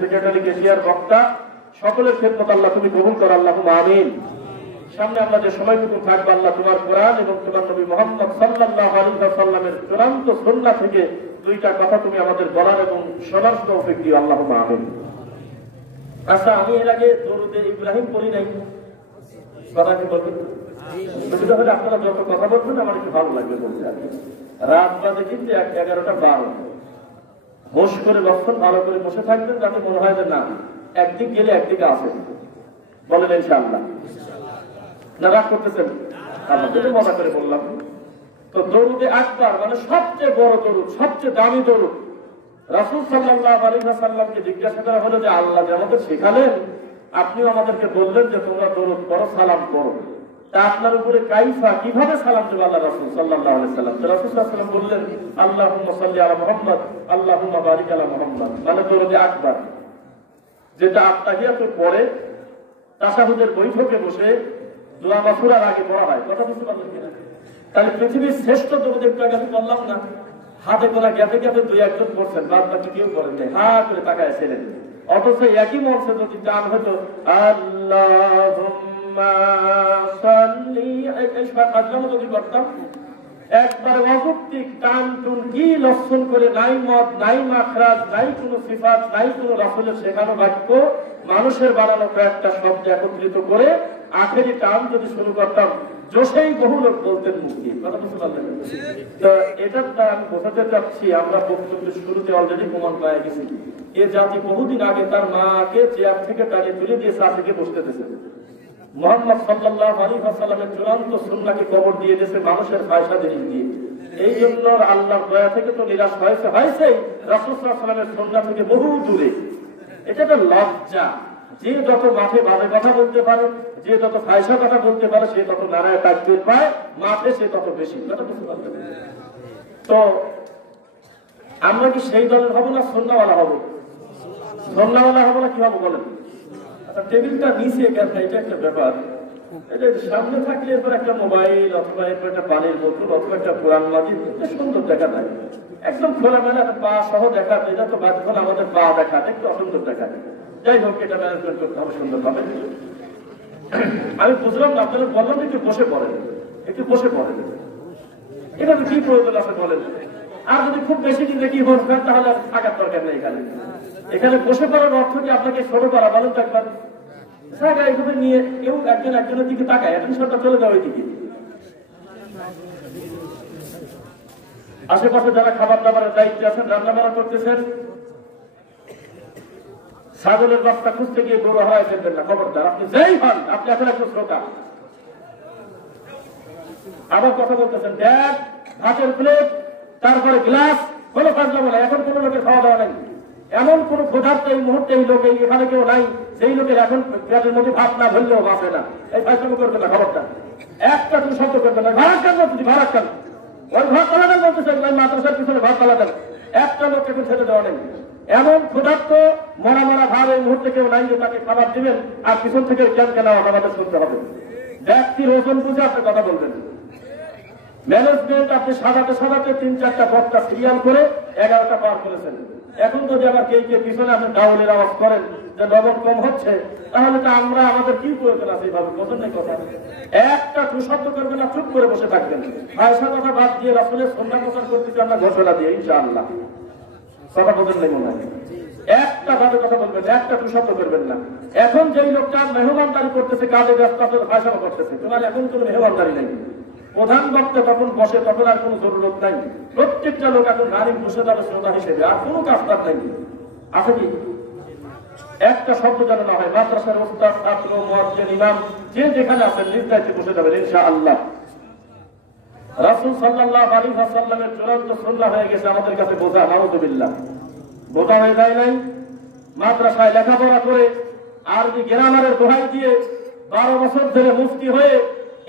Secretary cashier বক্তা সকলের খেদমত আল্লাহ তুমি কবুল করো, আল্লাহুম্মা আমিন। সামনে আমরা যে সময়টুকু থাকবো আল্লাহ তোমার কোরআন এবং তোমার নবী মুহাম্মদ সাল্লাল্লাহু আলাইহি ওয়াসাল্লামের চূড়ান্ত সুন্নাহ থেকে দুইটা কথা তুমি আমাদের বলার এবং শোনার তৌফিক দিও, আল্লাহুম্মা আমিন। আচ্ছা, আমি এর আগে দরুদে ইব্রাহিম পড়ি নাই, কথা কি বলবেন? আপনারা যত কথা বলবেন আমার একটু ভালো লাগবে বলতে। রাত বাজে কিন্তু 11টা 12 হোশ করে লক্ষণ ভালো করে বসে থাকবেন, যাতে মনে হয় যে না একদিক গেলে একদিকে আছে। বলেন ইনশাআল্লাহ। না রাগ করতেছেন? আপনাকে তো মজা করে বললাম। তো দরুদে আকবার মানে সবচেয়ে বড় দরুদ, সবচেয়ে দামি দরুদ। রাসূল সাল্লাল্লাহু আলাইহি ওয়াসাল্লামকে জিজ্ঞাসা করা হলো যে আল্লাহ যে আমাদের শেখালেন, আপনিও আমাদেরকে বললেন যে তোমরা দরুদ পড়ো, সালাম করো, তা আপনার উপরে কাইফা কিভাবে সালাম দেব আল্লাহ রাসূল সাল্লাল্লাহু আলাইহি ওয়াসাল্লাম? তো রাসূল সাল্লাল্লাহু আলাইহি ওয়াসাল্লাম বললেন আল্লাহুম্মা সাল্লি আলা মুহাম্মদ আল্লাহুম্মা বারিক আলা মুহাম্মদ, মানে দরুদে আকবার, যেটা আত্তাহিয়াতুর পরে তাশাহুদের বৈঠকে বসে দোয়া মাসুরার আগে পড়া হয়। কথা বুঝতে পারলেন কিনা? তাহলে পৃথিবীর শ্রেষ্ঠ দরুদ একটু আগে আমি বললাম না, হাতে গোনা গ্যাপে গ্যাপে দুই একজন করছেন, বাদ বাকি কেউ করেন নাই, হা করে তাকায় ছিলেন। অথচ একই মঞ্চে যদি গান হতো আল্লাহুম্মা সাল্লি, এই সাজদাও যদি করতাম, একবার অযৌক্তিক টান টুন কি লক্ষণ করে নাই মত নাই মাখরাজ নাই কোনো সিফাত নাই কোনো রাসূলের শেখানো বাক্য, মানুষের বানানো কয়েকটা শব্দ একত্রিত করে আখেরি টান যদি শুরু করতাম, জোশেই বহু লোক বলতেন মুক্তি। কথা বুঝতে পারলেন? তো এটার দ্বারা আমি বোঝাতে চাচ্ছি, আমরা বক্তব্যের শুরুতে অলরেডি প্রমাণ পাই গেছি, এ জাতি বহুদিন আগে তার মাকে চেয়ার থেকে টানিয়ে তুলে দিয়ে চা থেকে বসতে দিয়েছে। মুহাম্মদ সাল্লাল্লাহু আলাইহি ওয়াসাল্লামের চূড়ান্ত সুন্নাহকে কবর দিয়ে দিয়েছে মানুষের পয়সা দিয়ে। এই জন্য আল্লাহর দয়া থেকে তো নিরাশ হয়েছে, রাসূল সাল্লাল্লাহু আলাইহি ওয়াসাল্লামের সুন্নাহ থেকে বহু দূরে। এটা একটা লজ্জা। যে যত মাঠে বাজে কথা বলতে পারে, যে যত পয়সা কথা বলতে পারে, সে তত নারায় তাকবীর পায়, মাঠে সে তত বেশি। কথা বুঝতে পারলেন? তো আমরা কি সেই দলের হবো না সুন্নাহওয়ালা হবো? সুন্নাহওয়ালা হবো না কি হবো বলেন? টেবিলটা নিচে গেছে, এটা একটা ব্যাপার। এটা সামনে থাকলে এরপর একটা মোবাইল অথবা এরপর একটা পানির বোতল অথবা একটা কোরআন মাজিদ, সুন্দর দেখা যায়। একদম খোলামেলা পা সহ দেখা, এটা তো বাধ্যতা আমাদের পা দেখা একটু অসুন্দর দেখা। যাই হোক, এটা ম্যানেজমেন্ট করতে হবে সুন্দরভাবে। আমি বুঝলাম না, আপনারা বললাম একটু বসে পড়েন, একটু বসে পড়েন। এখানে কি প্রয়োজন আছে বলেন? আর যদি খুব বেশি দিন দেখি বসবেন তাহলে থাকার দরকার নেই। এখানে বসে পড়ার অর্থ কি আপনাকে ছোট করা? বলেন তো একবার। জায়গা এইভাবে নিয়ে কেউ একজন একজনের দিকে তাকায়, অ্যাটেনশনটা চলে যাওয়ার দিকে। আশেপাশে যারা খাবার দাবারের দায়িত্বে আছেন, রান্না বান্না করতেছেন, ছাগলের বাচ্চা খুঁজতে গিয়ে গরু হারায় ফেলবেন না, খবরদার। আপনি যেই হন, আপনি এখন একজন শ্রোতা। আবার কথা বলতেছেন, ড্যাগ ভাতের প্লেট তারপরে গ্লাস, কোনো কাজ যাবো না। এখন কোনো লোকের খাওয়া দাওয়া নাই, এমন কোন ক্ষুধার্ত এই মুহূর্তে এই লোক এখানে কেউ নাই সেই লোকের এখন পেটের মধ্যে ভাত না ধরলেও বাঁচে না। এই ফাইসলামি করবে না, খবরদার। একটা তুমি শব্দ করবে না। ভাড়া কেন বলতেছি? ভাড়া কেন? ওই ভাত পালাতেন বলতেছে, মাদ্রাসার পিছনে ভাত পালাতেন, একটা লোককে এখন ছেড়ে দেওয়া নেই। এমন ক্ষুধার্ত মরা মরা ভাব এই মুহূর্তে কেউ নাই যে তাকে খাবার দিবেন আর পিছন থেকে জ্ঞান কেনা আমাদের শুনতে হবে। ব্যক্তির ওজন বুঝে আপনি কথা বলবেন। ম্যানেজমেন্ট আপনি সাজাতে 3-4টা বক্তা সিরিয়াল করে 11টা পার করেছেন। এখন যদি আবার কে পিছনে আপনি ডাউলের আওয়াজ করেন যে লবণ কম হচ্ছে, তাহলে তো আমরা আমাদের কি প্রয়োজন আছে? এইভাবে বোঝেন না কথা। একটা দুঃশব্দ করবেন না, চুপ করে বসে থাকবেন। পয়সা কথা বাদ দিয়ে রাসূলের সুন্নাহ প্রচার করতেছি আমরা ঘোষণা দিয়ে, ইনশাআল্লাহ। কথা বোঝেন না মনে হয়? একটা ভাবে কথা বলবেন, একটা দুঃশব্দ করবেন না। এখন যেই লোকটা মেহমানদারি করতেছে, কাজে ব্যস্ত পয়সা করতেছে, তোমার এখন কোনো মেহমানদারি নেই। প্রধান বক্তা তখন বসে, তখন আর কোনো জরুরত নাই। প্রত্যেকটা লোক এখন নারী বসে যাবে শ্রোতা হিসেবে, আর কোনো কাজ তার নাই। আছে কি? একটা শব্দ যেন না হয়। মাদ্রাসার ওস্তাদ, ছাত্র, মুয়াজ্জিন, ইমাম যে যেখানে আছেন নিজ দায়িত্বে বসে যাবেন ইনশাআল্লাহ। রাসূল সাল্লাল্লাহু আলাইহি ওয়াসাল্লামের চূড়ান্ত সুন্নাহ হয়ে গেছে আমাদের কাছে বোঝা। নাউযুবিল্লাহ, বোঝা হয়ে যায় নাই। মাদ্রাসায় লেখাপড়া করে আরবি গ্রামারের দোহাই দিয়ে 12 বছর ধরে মুফতি হয়ে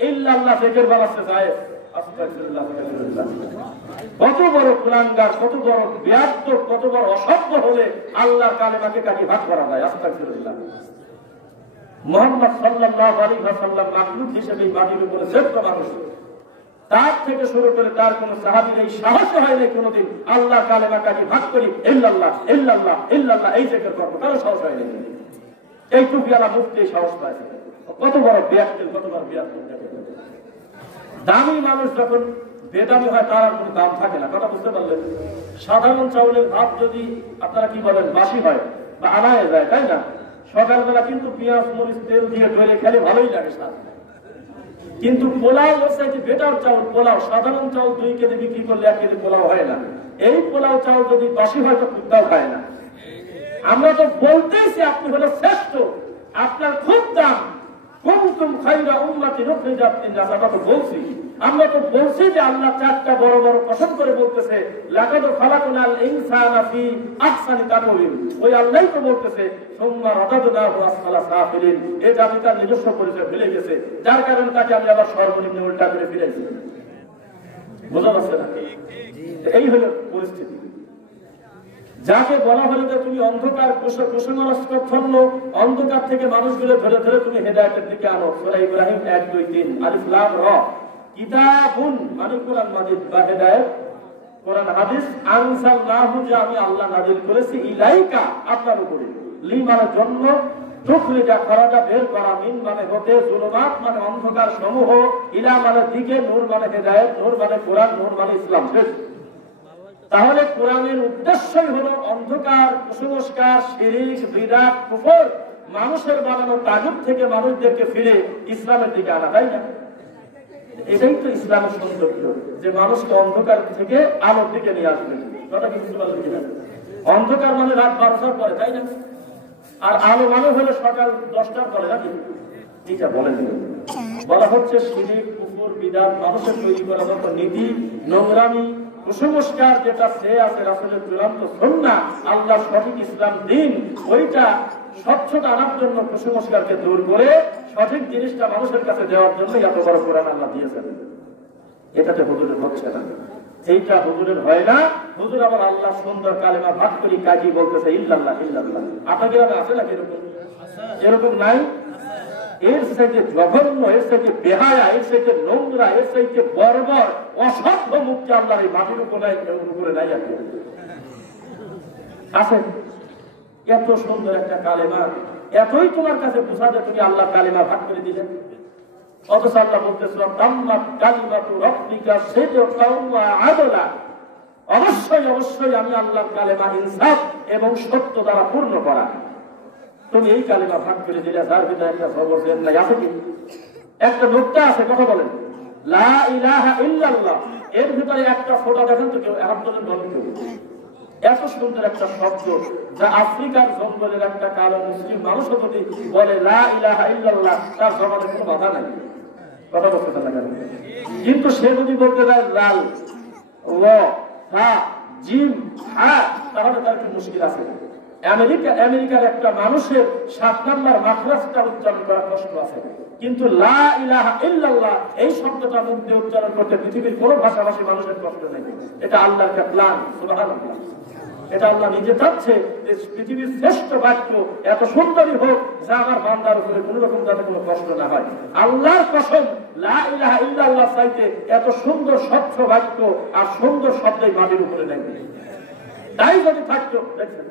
ইল্লাল্লাহ ফিকির বানাতে যায়। আস্তাগফিরুল্লাহ। কত বড় কুলাঙ্গার, কত বড় বেয়াদব, কত বড় অসভ্য হলে আল্লাহর কালেমাকে কাটিয়ে ভাগ করা যায়। আস্তাগফিরুল্লাহ। মুহাম্মদ সাল্লাল্লাহু আলাইহি ওয়াসাল্লাম মাখলুক হিসেবে মাটির উপরে শ্রেষ্ঠ মানুষ। তার থেকে শুরু করে তার কোন সাহাবীর এই সাহস হয় নাই কোনোদিন আল্লাহ কালেমা কাজী ভাগ করি ইল্লাল্লাহ ইল্লাল্লাহ ইল্লাল্লাহ এই জিকির করব, কারো সাহস হয় নাই। এই টুপিওয়ালা মুফতি সাহস পায়, কত বড় বিয়াক্কেল, কত বড় বিয়াক্কেল। দামি মানুষ যখন বেদামি হয় তার কোনো দাম থাকে না, কথা বুঝতে পারলেন? সাধারণ চাউলের ভাত যদি আপনারা কি বলেন বাসি হয় বা আনায় যায়, তাই না? সকালবেলা কিন্তু পেঁয়াজ মরিচ তেল দিয়ে ধরে খেলে ভালোই লাগে স্বাদ। কিন্তু পোলাও হচ্ছে বেটার চাউল, পোলাও সাধারণ চাউল 2 কেজি বিক্রি করলে 1 কেজি পোলাও হয় না। এই পোলাও চাউল যদি বাসি হয় তো কুত্তাও খায় না। আমরা তো বলতেইছি আপনি হলো শ্রেষ্ঠ, আপনার খুব দাম। কুনতুম খায়রা উম্মাতিন উখরিজাত লিন-নাস, আমরা তো বলছি। আমরা তো বলছি যে আল্লাহ 4টা বড় বড় কসম করে বলতেছে লাকাদ খালাকনাল ইনসানা ফি আহসানি তাকওয়িম। ওই আল্লাহই তো বলতেছে সুম্মা রাদাদনাহু আসফালা সাফিলিন। এই জাতি তার নিজস্ব পরিচয় ভুলে গেছে, যার কারণে তাকে আমি আবার সর্বনিম্ন উল্টা করে ফিরেছি। বোঝা যাচ্ছে না? এই হলো পরিস্থিতি। যাকে বলা হলো যে তুমি অন্ধকার কুসংস্কারাচ্ছন্ন অন্ধকার থেকে মানুষগুলো ধরে ধরে তুমি হেদায়েতের দিকে আনো। সূরা ইব্রাহিম 1, 2, 3 আলিফ লাম র। কিতাবুন মানে কোরআন মাজিদ বা হেদায়েত, কোরআন হাদিস। আনসালনাহু, যে আমি আল্লাহ নাযিল করেছি, ইলাইকা আপনার উপরে, লি মানে জন্য, তুখরিজা খরাজা বের করা, মিন মানে হতে, যুলুমাত মানে অন্ধকার সমূহ, ইলা মানে দিকে, নূর মানে হেদায়েত, নূর মানে কোরআন, নূর মানে ইসলাম। শেষ। তাহলে কোরআনের উদ্দেশ্যই হলো অন্ধকার, কুসংস্কার, শিরক, বিদআত, কুফর, মানুষের বানানো তাগুত থেকে মানুষদেরকে ফিরে ইসলামের দিকে আনা, তাই না? এটাই তো ইসলামের সৌন্দর্য, যে মানুষকে অন্ধকার থেকে আলোর দিকে নিয়ে আসবে। কথা কি বুঝতে পারলেন কিনা? অন্ধকার মানে রাত 12টার পরে, তাই না? আর আলো মানে হলো সকাল 10টার পরে, নাকি? এটা বলেন, বলা হচ্ছে শিরক, কুফর, বিদআত, মানুষের তৈরি করা যত নীতি, নোংরামি, কুসংস্কার, যেটা সে আছে রাসূলের চূড়ান্ত সুন্নাহ, আল্লাহর সঠিক ইসলাম দিন, ওইটা স্বচ্ছতা আনার জন্য কুসংস্কারকে দূর করে সঠিক জিনিসটা মানুষের কাছে দেওয়ার জন্য এত বড় কোরআন আল্লাহ দিয়েছেন। এটাতে হুজুরের হচ্ছে না, এইটা হুজুরের হয় না। হুজুর আবার আল্লাহ সুন্দর কালেমা ভাগ করি কাজী বলতেছে ইল্লাল্লাহ ইল্লাল্লাহ। আপনাদের আছে না এরকম? এরকম নাই? এর সাথে জঘন্য, এর সাথে বেহায়া, এর সাথে নোংরা, এর সাথে বর্বর অসভ্য মুক্তি আল্লাহর এই মাটির উপরে নাই আছে। এত সুন্দর একটা কালেমা, এতই তোমার কাছে বোঝা যে তুমি আল্লাহ কালেমা ভাগ করে দিলেন। অথচ আল্লাহ বলতেছিল তাম্মাত কালিমাতু রাব্বিকা সিদকাও ওয়া আদলা, অবশ্যই অবশ্যই আমি আল্লাহর কালেমা ইনসাফ এবং সত্য দ্বারা পূর্ণ করা। তুমি এই কালেমা ভাগ করে দিলে, যার ভিতরে একটা সর্বশেষ নাই আছে কি? একটা নোকতা আছে, কথা বলেন, লা ইলাহা ইল্লাল্লাহ, এর ভিতরে একটা ফোঁটা দেখেন তো কেউ, হাত তোলেন বলেন কেউ। এত সুন্দর একটা শব্দ, যা আফ্রিকার জঙ্গলের একটা কালো মুসলিম মানুষ যদি বলে লা ইলাহা ইল্লাল্লাহ, তার জবানে কোনো বাধা নাই, কথা বলতে পারে না। কিন্তু সে যদি বলতে যায় লাল, ল, হা, জিম, হা, তাহলে তার একটু মুশকিল আছে। আমেরিকার একটা মানুষের 7 নম্বর মাখরাজটা উচ্চারণ করা কষ্ট আছে, কিন্তু লা ইলাহা ইল্লাল্লাহ এই শব্দটা মুখ দিয়ে উচ্চারণ করতে পৃথিবীর কোনো ভাষাভাষী মানুষের কষ্ট নেই। এটা আল্লাহর একটা প্ল্যান, সুবহানাল্লাহ। এটা আল্লাহ নিজে চাচ্ছে যে পৃথিবীর শ্রেষ্ঠ বাক্য এত সুন্দরই হোক, যা আমার বান্দার উপরে কোন রকম যাতে কোনো কষ্ট না হয়। আল্লাহর কসম, লা ইলাহা ইল্লাল্লাহ চাইতে এত সুন্দর স্বচ্ছ বাক্য আর সুন্দর শব্দই মাটির উপরে নেই। তাই যদি থাকতো, দেখছেন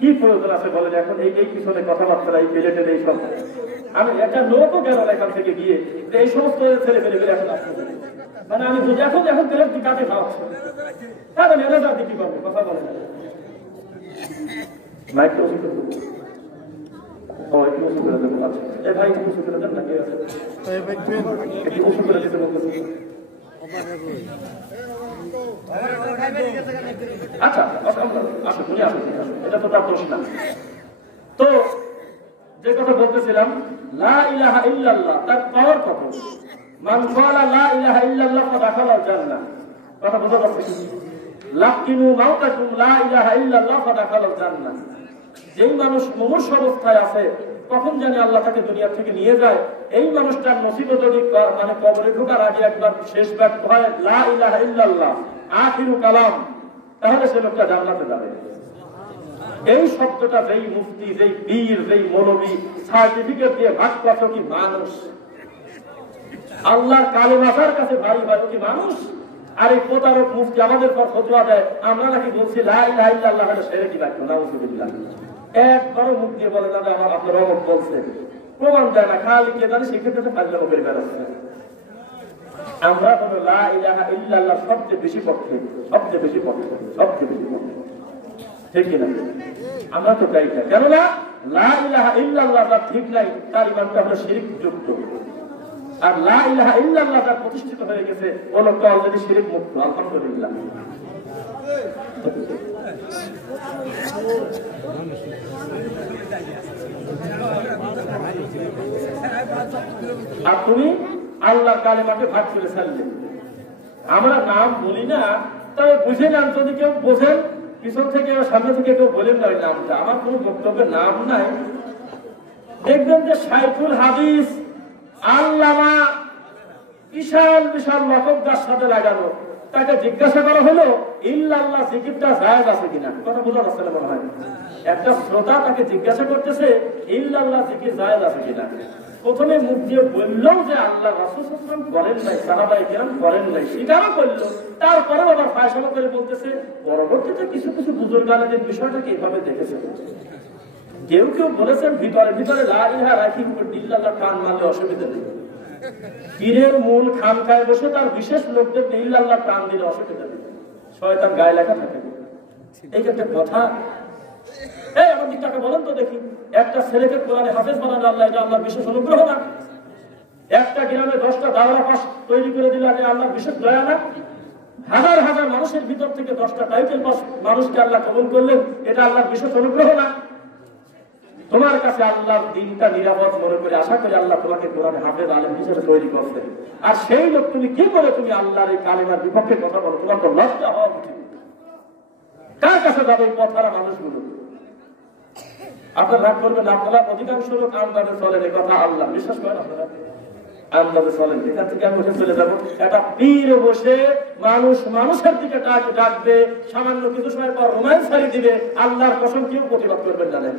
কি প্রয়োজন আছে বলেন এখন এই পিছনে কথাবার্তা, এই প্লেটের এই সব। আমি একটা লোকও গেল এখান থেকে গিয়ে এই সমস্ত ছেলে ফেলে এখন আসতে, মানে আমি এখন প্লেট কাটে খাওয়াচ্ছি, তাহলে ম্যানেজার দিয়ে কি করবে? কথা বলে মাইকটা ওষুধ করে দেবো, একটু ওষুধ করে দেবো। আচ্ছা এ ভাই একটু ওষুধ করে দেন না, কে আছে একটু ওষুধ করে দিতে বলতেছি। আচ্ছা আসো, তুমি আসো, এটা তো তার দোষ না। তো যে কথা বলতেছিলাম, লা ইলাহা ইল্লাল্লাহ তার পাওয়ার কত। মান ক্বালা লা ইলাহা ইল্লাল্লাহ ফাদাখালাল জান্নাহ, কথা বোঝা যাচ্ছে? লাকিনু মাউতাকুম লা ইলাহা ইল্লাল্লাহ ফাদাখালাল জান্নাহ। যেই মানুষ মুমূর্ষ অবস্থায় আছে, কখন জানি আল্লাহ তাকে দুনিয়া থেকে নিয়ে যায়, এই মানুষটার নসিব যদি মানে কবরে ঢোকার আগে একবার শেষ বাক্য হয় লা ইলাহা ইল্লাল্লাহ আখিরু কালাম, তাহলে সে লোকটা জান্নাতে যাবে। এই শব্দটা যেই মুফতি, যেই পীর, যেই মৌলবী সার্টিফিকেট দিয়ে ভাগ করছে কি মানুষ, আল্লাহর কালেমার কাছে ভারী ভারী কি মানুষ। আর এই প্রতারক মুফতি আমাদের পর ফতোয়া দেয় আমরা নাকি বলছি লা ইলাহা ইল্লাল্লাহ হলো শিরকি বাক্য, নাউযুবিল্লাহ। একবারও মুখ দিয়ে বলে না যে আমার আপনার রব বলছে, প্রমাণ দেয় না, খালি কে জানে সেক্ষেত্রে ফাজলামো করে বেড়াচ্ছে। আমরা বলো লা ইলাহা ইল্লাল্লাহ সবচেয়ে বেশি পক্ষে, সবচেয়ে বেশি পক্ষে, সবচেয়ে বেশি পক্ষে, ঠিক কিনা? আমরা তো তাই না, কেননা লা ইলাহা ইল্লাল্লাহ যা ঠিক নাই তার ইমানটা হলো শিরক যুক্ত, আর লা ইলাহা ইল্লাল্লাহ যা প্রতিষ্ঠিত হয়ে গেছে ও লোকটা অলরেডি শিরক মুক্ত। আলহামদুলিল্লাহ। আর তুমি আল্লাহর কালেমাকে ভাগ করে ছাড়লে। আমরা নাম বলি না, তবে বুঝে নাম যদি কেউ বোঝেন, পিছন থেকে সামনে থেকে কেউ বলেন না ওই নামটা, আমার কোন বক্তব্যের নাম নাই। দেখবেন যে শাইখুল হাদিস আল্লামা বিশাল বিশাল লকবদার সাথে লাগানো, তাকে জিজ্ঞাসা করা হলো ইল্লাল্লাহ জিকিরটা জায়েজ আছে কিনা। কথা বোঝা যাচ্ছে না মনে হয়? একটা শ্রোতা তাকে জিজ্ঞাসা করতেছে ইল্লাল্লাহ জিকির জায়েজ আছে কিনা। প্রথমে মুখ দিয়ে বললো যে আল্লাহ রাসূল সাল্লাল্লাহু আলাইহি ওয়াসাল্লাম করেন নাই, সাহাবায়ে কেরাম করেন নাই, স্বীকারও করলো। তারপরেও আবার ফায়সালা করে বলতেছে পরবর্তীতে কিছু কিছু বুজুর্গানদের বিষয়টাকে এইভাবে দেখেছে। কেউ কেউ বলেছেন ভিতরে ভিতরে লা ইলাহা রাখি ইল্লাল্লাহ টান মারলে অসুবিধা নেই। পীরের মূল খানকায় বসে তার বিশেষ লোকদের ইল্লাল্লাহ টান দিলে অসুবিধা নেই, শয়তান গায়ে লেখা থাকে। এই একটা কথা। এই আমার দিকটাকে বলেন তো দেখি, একটা ছেলেকে কোরআনে হাফেজ বানানো আল্লাহ, এটা আল্লাহর বিশেষ অনুগ্রহ না? একটা গ্রামে 10টা দাওরা পাস তৈরি করে দিলে আল্লাহর বিশেষ দয়া না? হাজার হাজার মানুষের ভিতর থেকে 10টা টাইটেল পাস মানুষকে আল্লাহ কবুল করলেন, এটা আল্লাহর বিশেষ অনুগ্রহ না? তোমার কাছে আল্লাহর দিনটা নিরাপদ মনে করে আশা করি আল্লাহ তোমাকে কোরআনে হাফেজ আলেম হিসেবে তৈরি করছেন। আর সেই লোক তুমি কি করে তুমি আল্লাহর এই কালিমার বিপক্ষে কথা বলো? তোমার তো লজ্জা হওয়া উচিত। কার কাছে যাবে এই পথহারা মানুষগুলো? আপনারা রাগ করবেন, আপনারা অধিকাংশ লোক আমদাদে চলেন, এই কথা আল্লাহ বিশ্বাস করেন আপনারা? আমদাদে চলেন, এখান থেকে আমি উঠে চলে যাবো। একটা পীর বসে মানুষ মানুষের দিকে ডাকবে, সামান্য কিছু সময় পর রোমান্স ছাড়ি দিবে, আল্লাহর কসম কেউ প্রতিবাদ করবেন না।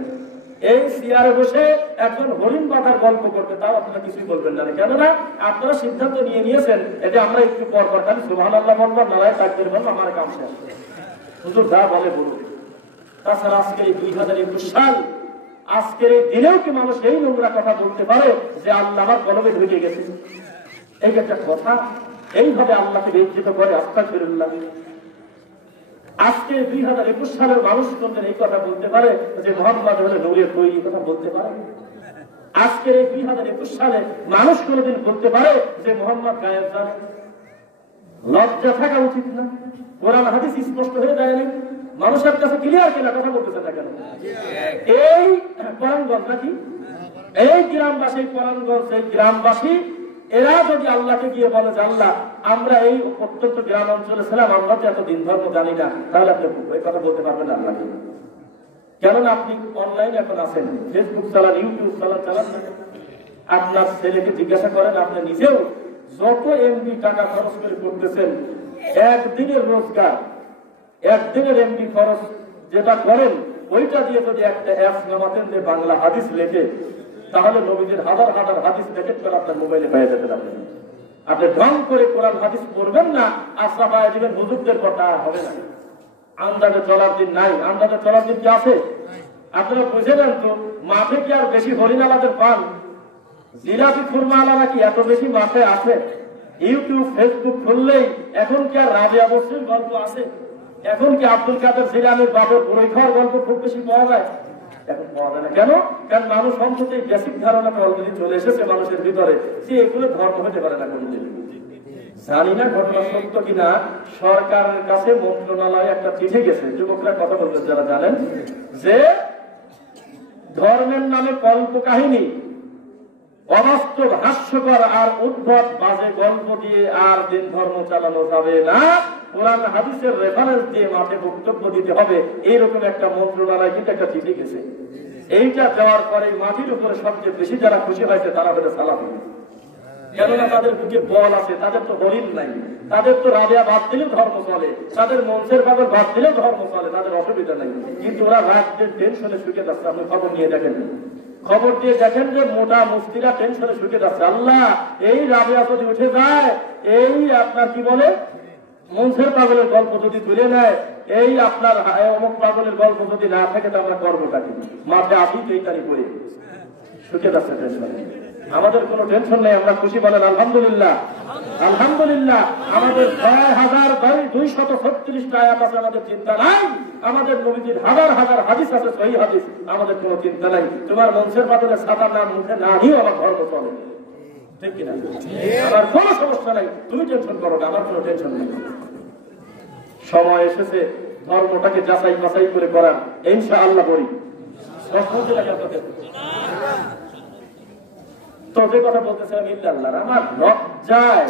এই চেয়ারে বসে একজন হরিণ বাঁধার গল্প করবে, তাও আপনারা কিছুই বলবেন না। কেননা আপনারা সিদ্ধান্ত নিয়ে নিয়েছেন এটা আমরা একটু পর পর খালি সুবহানাল্লাহ বলবো, নারায়ে তাকবীর বলবো, আমার কাম শেষ। হুজুর যা বলে বলুন। তাছাড়া আজকে এই 2021 সাল, আজকের এই দিনেও কি মানুষ এই নোংরা কথা বলতে পারে যে আল্লাহ আমার কলমে ঢুকে গেছে? এই একটা কথা, এইভাবে আল্লাহকে বিকৃত করে। আস্তাগফিরুল্লাহ। আজকে 2021 সালের মানুষ কোনদিন এই কথা বলতে পারে যে মুহাম্মদ হলো নূরের তৈরি? কথা বলতে পারে? আজকের এই 2021 সালে মানুষ কোনদিন বলতে পারে যে মুহাম্মদ গায়েব জানে? লজ্জা থাকা উচিত না? কোরআন হাদিস স্পষ্ট হয়ে যায় না? মানুষের কাছে ক্লিয়ার কিনা? কথা বলতেছে না কেন? এই কোরআনগঞ্জ নাকি এই গ্রামবাসী, কোরআনগঞ্জ এই গ্রামবাসী, এরা যদি আল্লাহকে গিয়ে বলে যে আল্লাহ আমরা এই অত্যন্ত গ্রাম অঞ্চলে ছিলাম, আমরা তো এত দিন ধর্ম জানি না, তাহলে আপনি এই কথা বলতে পারবেন আল্লাহকে? কেননা আপনি অনলাইনে এখন আছেন, ফেসবুক চালান, ইউটিউব চালান না? আপনার ছেলেকে জিজ্ঞাসা করেন, আপনি নিজেও যত এমবি টাকা খরচ করে করতেছেন, একদিনের রোজগার, একদিনের এমবি খরচ যেটা করেন, ওইটা দিয়ে যদি একটা অ্যাপ নামাতেন যে বাংলা হাদিস লেখে, তাহলে নবীদের হাজার হাজার হাদিস লেখে করে আপনার মোবাইলে পেয়ে যেতে পারবেন। আপনি ঢং করে কোরআন হাদিস পড়বেন না, আশা পায় দিবেন হুজুরদের কথা হবে না। আন্দাজে চলার দিন নাই। আন্দাজে চলার দিন কি আছে? আপনারা বুঝে নেন তো, মাঠে কি আর বেশি হরিণালাদের পান? জিলাপি খুরমা আলাদা কি এত বেশি মাঠে আছে? ইউটিউব ফেসবুক খুললেই এখন কি আর রাবিয়া বসরির গল্প আছে? এখন কি আব্দুল কাদের জিলানির বাপের বই খাওয়ার গল্প খুব বেশি পাওয়া যায়? এখন পাওয়া যায় না। কেন? কারণ মানুষ অন্তত এই বেসিক ধারণাটা অলরেডি চলে এসেছে মানুষের ভিতরে যে এগুলো ধর্ম হতে পারে না কোনদিন। জানি না ঘটনা সত্য কিনা, সরকারের কাছে মন্ত্রণালয়ে একটা চিঠি গেছে, যুবকরা কথা বলবেন যারা জানেন, যে ধর্মের নামে কল্প কাহিনী, অবাস্তব হাস্যকর আর উদ্ভট বাজে গল্প দিয়ে আর দিন ধর্ম চালানো যাবে না, কোরআন হাদিসের রেফারেন্স দিয়ে মাঠে বক্তব্য দিতে হবে, এইরকম একটা মন্ত্রণালয় কিন্তু একটা চিঠি গেছে। এইটা দেওয়ার পরে মাটির উপরে সবচেয়ে বেশি যারা খুশি হয়েছে তারা হলো সালাফি। কেননা তাদের বুকে বল আছে, তাদের তো হরিণ নাই, তাদের তো রাবেয়া বাদ দিলেও ধর্ম চলে, তাদের মঞ্চের ভাবে বাদ দিলেও ধর্ম চলে, তাদের অসুবিধা নাই। কিন্তু ওরা রাত দিন টেনশনে শুকে যাচ্ছে। আপনি খবর নিয়ে দেখেন খবর দিয়ে দেখেন যে মোটা মুফতিরা টেনশনে শুকে যাচ্ছে। আল্লাহ, এই রাবেয়া যদি উঠে যায়, এই আপনার কি বলে মনসের পাগলের গল্প যদি তুলে নেয়, এই আপনার অমুক পাগলের গল্প যদি না থাকে, তো আমরা করবোটা কি? মাঠে আসি এইটারই করে শুকে যাচ্ছে টেনশনে। আমাদের কোনো টেনশন নেই, আমরা খুশি বলেন আলহামদুলিল্লাহ। আলহামদুলিল্লাহ, আমাদের 6236টা আয়াত আছে, আমাদের চিন্তা নাই। আমাদের নবীজির হাজার হাজার হাদিস আছে, সহিহ হাদিস, আমাদের কোনো চিন্তা নাই। তোমার মনসের পাগলের সাদা নাম মুখে না নিয়েও আমার ধর্ম চলে, ঠিক কিনা? আমার কোনো সমস্যা নাই, তুমি টেনশন করো না, আমার কোনো টেনশন নেই। সময় এসেছে ধর্মটাকে যাচাই বাছাই করে করার, ইনশাআল্লাহ বলি। তো যে কথা বলতেছিলাম, ইল্লাল্লাহ, আমার লজ্জায়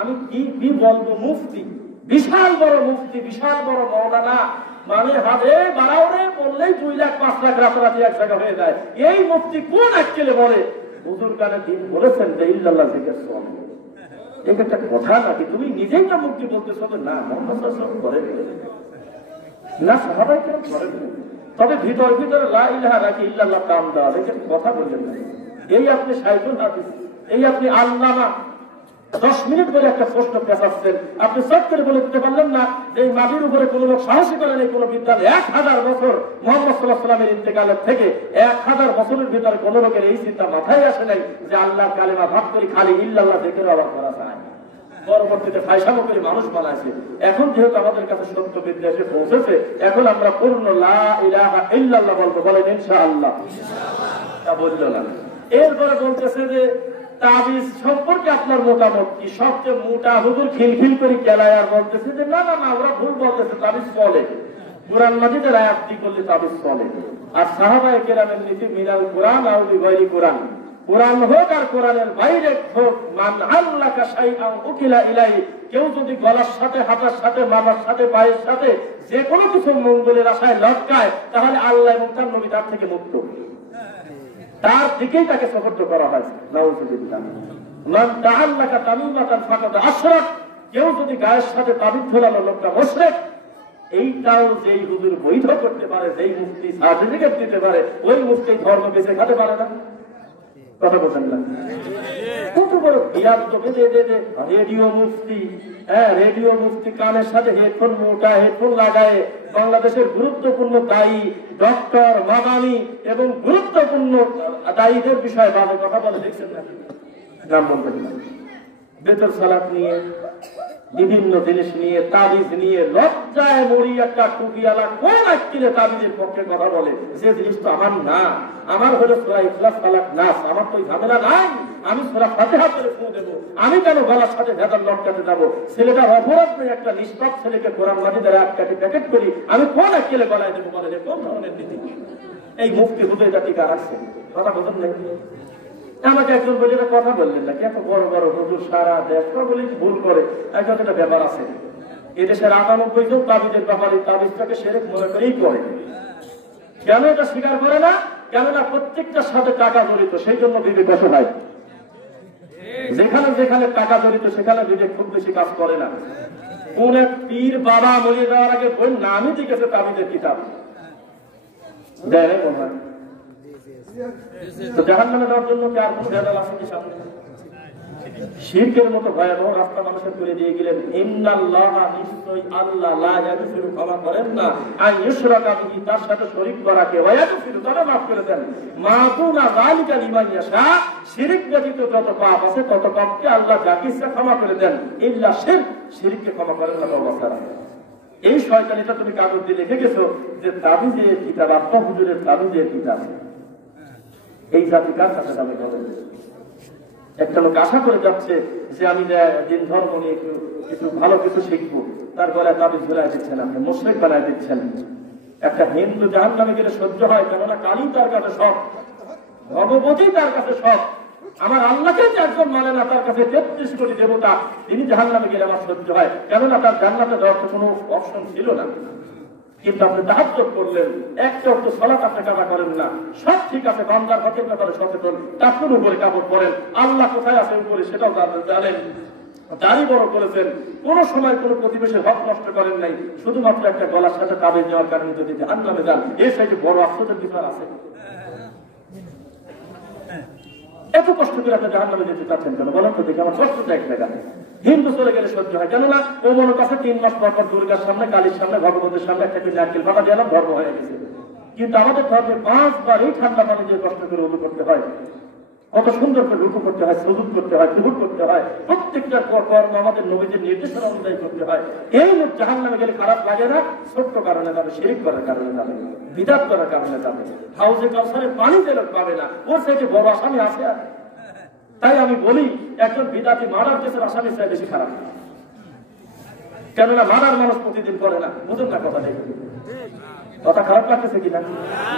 আমি কি বলবো, মুফতি, বিশাল বড় মুফতি, বিশাল বড় মাওলানা, মানে হাতে বাড়াওরে বললেই 2 লাখ 5 লাখ রাতারাতি এক জায়গা হয়ে যায়। এই মুফতি কোন আজকেলে বলে হুজুর কানে দিন বলেছেন যে ইল্লাল্লাহ জিকির করো। এটা একটা কথা নাকি? তুমি নিজেই না মুক্তি বলতেছো না, মুহাম্মদ সাল্লাল্লাহু আলাইহি ওয়াসাল্লাম করেন না, সাহাবায়ে কেরাম করেন। তবে ভিতর ভিতরে লা ইলাহা রাখি ইল্লাল্লাহ কাম দেওয়া, এটা কথা বললেন না। এই আপনি শাইখুল হাদিস, এই আপনি আল্লামা, 10 মিনিট ধরে একটা প্রশ্ন পেছাচ্ছেন, আপনি সব করে বলে দিতে পারলেন না এই মাটির উপরে কোন লোক সাহসী করেন এই কোন বিদ্যালয় 1000 বছর মুহাম্মদ সাল্লাল্লাহু আলাইহি ওয়াসাল্লামের ইন্তেকালের থেকে 1000 বছরের ভিতরে কোন লোকের এই চিন্তা মাথায় আসে নাই যে আল্লাহর কালেমা ভাগ করে খালি ইল্লাল্লাহ জিকির আবার করা যায়। পরবর্তীতে ফায়সামো করে মানুষ বানাইছে। এখন যেহেতু আমাদের কাছে সত্য বিদ্যা এসে পৌঁছেছে, এখন আমরা পূর্ণ লা ইলাহা ইল্লাল্লাহ বলবো, বলেন ইনশাআল্লাহ। তা বলল না। এরপরে বলতেছে যে তাবিজ সম্পর্কে আপনার মতামত কি? সবচেয়ে মোটা হুজুর খিলখিল করে কেলায় আর বলতেছে যে না না না, ওরা ভুল বলতেছে, তাবিজ চলে। কুরআন মাজিদের আয়াত কি করলে তাবিজ চলে। আর সাহাবায়ে কেরামের নীতি মিনাল কুরআন আও বিগাইরি কুরআন, কুরআন হোক আর কোরআনের বাইরে হোক, মান আল্লাকা শাইআন উকিলা ইলাইহি, কেউ যদি গলার সাথে, হাতের সাথে, মাথার সাথে, পায়ের সাথে যে কোনো কিছু মঙ্গলের আশায় লটকায়, তাহলে আল্লাহ এবং তার নবী তার থেকে মুক্ত, তার দিকেই তাকে সফর্দ করা হয়। নাউযুবিল্লাহ। মান তাআল্লাকা তামিমাতান ফাকাদ আশরাক, কেউ যদি গায়ের সাথে তাবিজ ঝোলানো লোকটা মুশরিক। এইটাও যেই হুজুর বৈধ করতে পারে, যেই মুফতি সার্টিফিকেট দিতে পারে, ওই মুফতি ধর্ম বেঁচে খেতে পারে না। কথা বলছেন না? কত বড় বিয়াদ তো বেঁধে রেডিও মুফতি, হ্যাঁ রেডিও মুফতি কানের সাথে হেডফোন, মোটা হেডফোন লাগায় বাংলাদেশের গুরুত্বপূর্ণ দায়ী ডক্টর, মাদানি এবং গুরুত্বপূর্ণ দায়ীদের বিষয়ে ভালো কথা বলে, দেখছেন না? নাম বলবেন না। বেতর সালাত নিয়ে, বিভিন্ন জিনিস নিয়ে, তাবিজ নিয়ে লজ্জায় মরি একটা টুপিওয়ালা কোন আজকিলে তাবিজের পক্ষে কথা বলে, যে জিনিস তো আমার না। আমার হলো সূরা ইখলাস, ফালাক, নাস, আমার তো ঝামেলা নাই। আমি সূরা ফাতিহা পড়ে ফু দেব, আমি কেন গলার সাথে ভেতর লটকাতে যাব? ছেলেটার অপরাধ নেই, একটা নিষ্পাপ ছেলেকে কোরআন মাজিদের আয়াত কাটি প্যাকেট করি, আমি কোন আজকিলে গলায় দেবো? বলে যে কোন ধরনের নীতি? এই মুফতি হুজুরটা টিকা রাখছে, কথা বলছেন নাকি? আমাকে একজন বলে কথা বললেন নাকি, এত বড় বড় হুজুর সারা দেশ বলে ভুল করে, একজন একটা ব্যাপার আছে। এদেশের 98 জন তাবিজের ব্যাপারে তাবিজটাকে শিরক মনে করেই করে। কেন এটা স্বীকার করে না? কেননা প্রত্যেকটার সাথে টাকা জড়িত, সেই জন্য বিবেক অসহায়। যেখানে যেখানে টাকা জড়িত সেখানে বিবেক খুব বেশি কাজ করে না। কোন এক পীর বাবা মরিয়ে যাওয়ার আগে বই নামই দিকেছে তাবিজের কিতাব, দেয় না মনে হয়। তো জাহান্নামে যাওয়ার জন্য কি আর কোনো ভেজাল আছে কি সামনে? শিরকের মতো ভয়াবহ রাস্তা মানুষের করে দিয়ে গেলেন। ইন্নাল্লাহা, নিশ্চয়ই আল্লাহ, লা ইয়াগফিরু, ক্ষমা করেন না, আন ইউশরাকা বিহি, তার সাথে শরীক করাকে, ওয়া ইয়াগফিরু, তবে মাফ করে দেন, মা দুনা যালিকা লিমান ইয়াশা, শিরক ব্যতীত যত পাপ আছে তত পাপকে আল্লাহ যাকে ইচ্ছা ক্ষমা করে দেন, ইল্লা শিরক, শিরককে ক্ষমা করেন না তওবা ছাড়া। এই শয়তানিটা তুমি কাগজ দিয়ে লিখে গেছো যে তাবিজের কিতাব, আব্বা হুজুরের তাবিজের কিতাব। এই জাতি কার কাছে যাবে? একটা লোক আশা করে যাচ্ছে যে আমি দিন ধর্ম নিয়ে একটু ভালো কিছু শিখবো, তারপরে তাবিজ ঝুলাই দিচ্ছেন, আপনি মুশরিক বানায় দিচ্ছেন। একটা হিন্দু জাহান্নামে গেলে সহ্য হয়, কেননা কালী তার কাছে সব, ভগবতী তার কাছে সব। আমার আল্লাহকে যে একজন মানে না, তার কাছে 33 কোটি দেবতা, তিনি জাহান্নামে গেলে আমার সহ্য হয়, কেননা তার জান্নাতে যাওয়ার কোনো অপশন ছিল না। কিন্তু আপনি তাহাজ্জুদ করলেন, একটা অর্থ সালাত আপনি কাজা করেন না, সব ঠিক আছে, বান্দার হকের ব্যাপারে সচেতন, টাকুর উপরে কাপড় পরেন, আল্লাহ কোথায় আছে উপরে সেটাও জানেন, দাড়ি বড় করেছেন, কোন সময় কোন প্রতিবেশীর হক নষ্ট করেন নাই, শুধুমাত্র একটা গলার সাথে তাবিজ নেওয়ার কারণে যদি জাহান্নামে যান, এর সাইডে বড় আশ্চর্যের বিষয় আছে? এত কষ্ট করে আপনি জাহান্নামে যেতে চাচ্ছেন কেন বলেন তো দেখি? আমার কষ্টটা এক জায়গায়। হিন্দু চলে গেলে সহ্য হয়, কেননা ও মনে কাছে 3 মাস পর দুর্গার সামনে, কালীর সামনে, ভগবতের সামনে একটা নারকেল ফাটা দিলাম, ধর্ম হয়ে গেছে। কিন্তু আমাদের ধর্মে 5 বার এই ঠান্ডা পানি দিয়ে কষ্ট করে উজু করতে হয়, কত সুন্দর করে রুকু করতে হয়, সুজুদ করতে হয়, সুজুদ করতে হয়, প্রত্যেকটা কর্ম আমাদের নবীদের নির্দেশনা অনুযায়ী করতে হয়। এই লোক জাহান্নামে গেলে খারাপ লাগে না? ছোট্ট কারণে যাবে, শিরক করার কারণে যাবে, বিদআত করার কারণে যাবে, হাউজে কাউসারের পানি যে লোক পাবে না, ওর সাথে বড় আসামি আছে। আর তাই আমি বলি, একজন বিদআতি মার্ডার কেসের আসামি চাই বেশি খারাপ, কেননা মার্ডার মানুষ প্রতিদিন করে না। বুঝুন না কথা দেখি, কথা খারাপ লাগতেছে কিনা?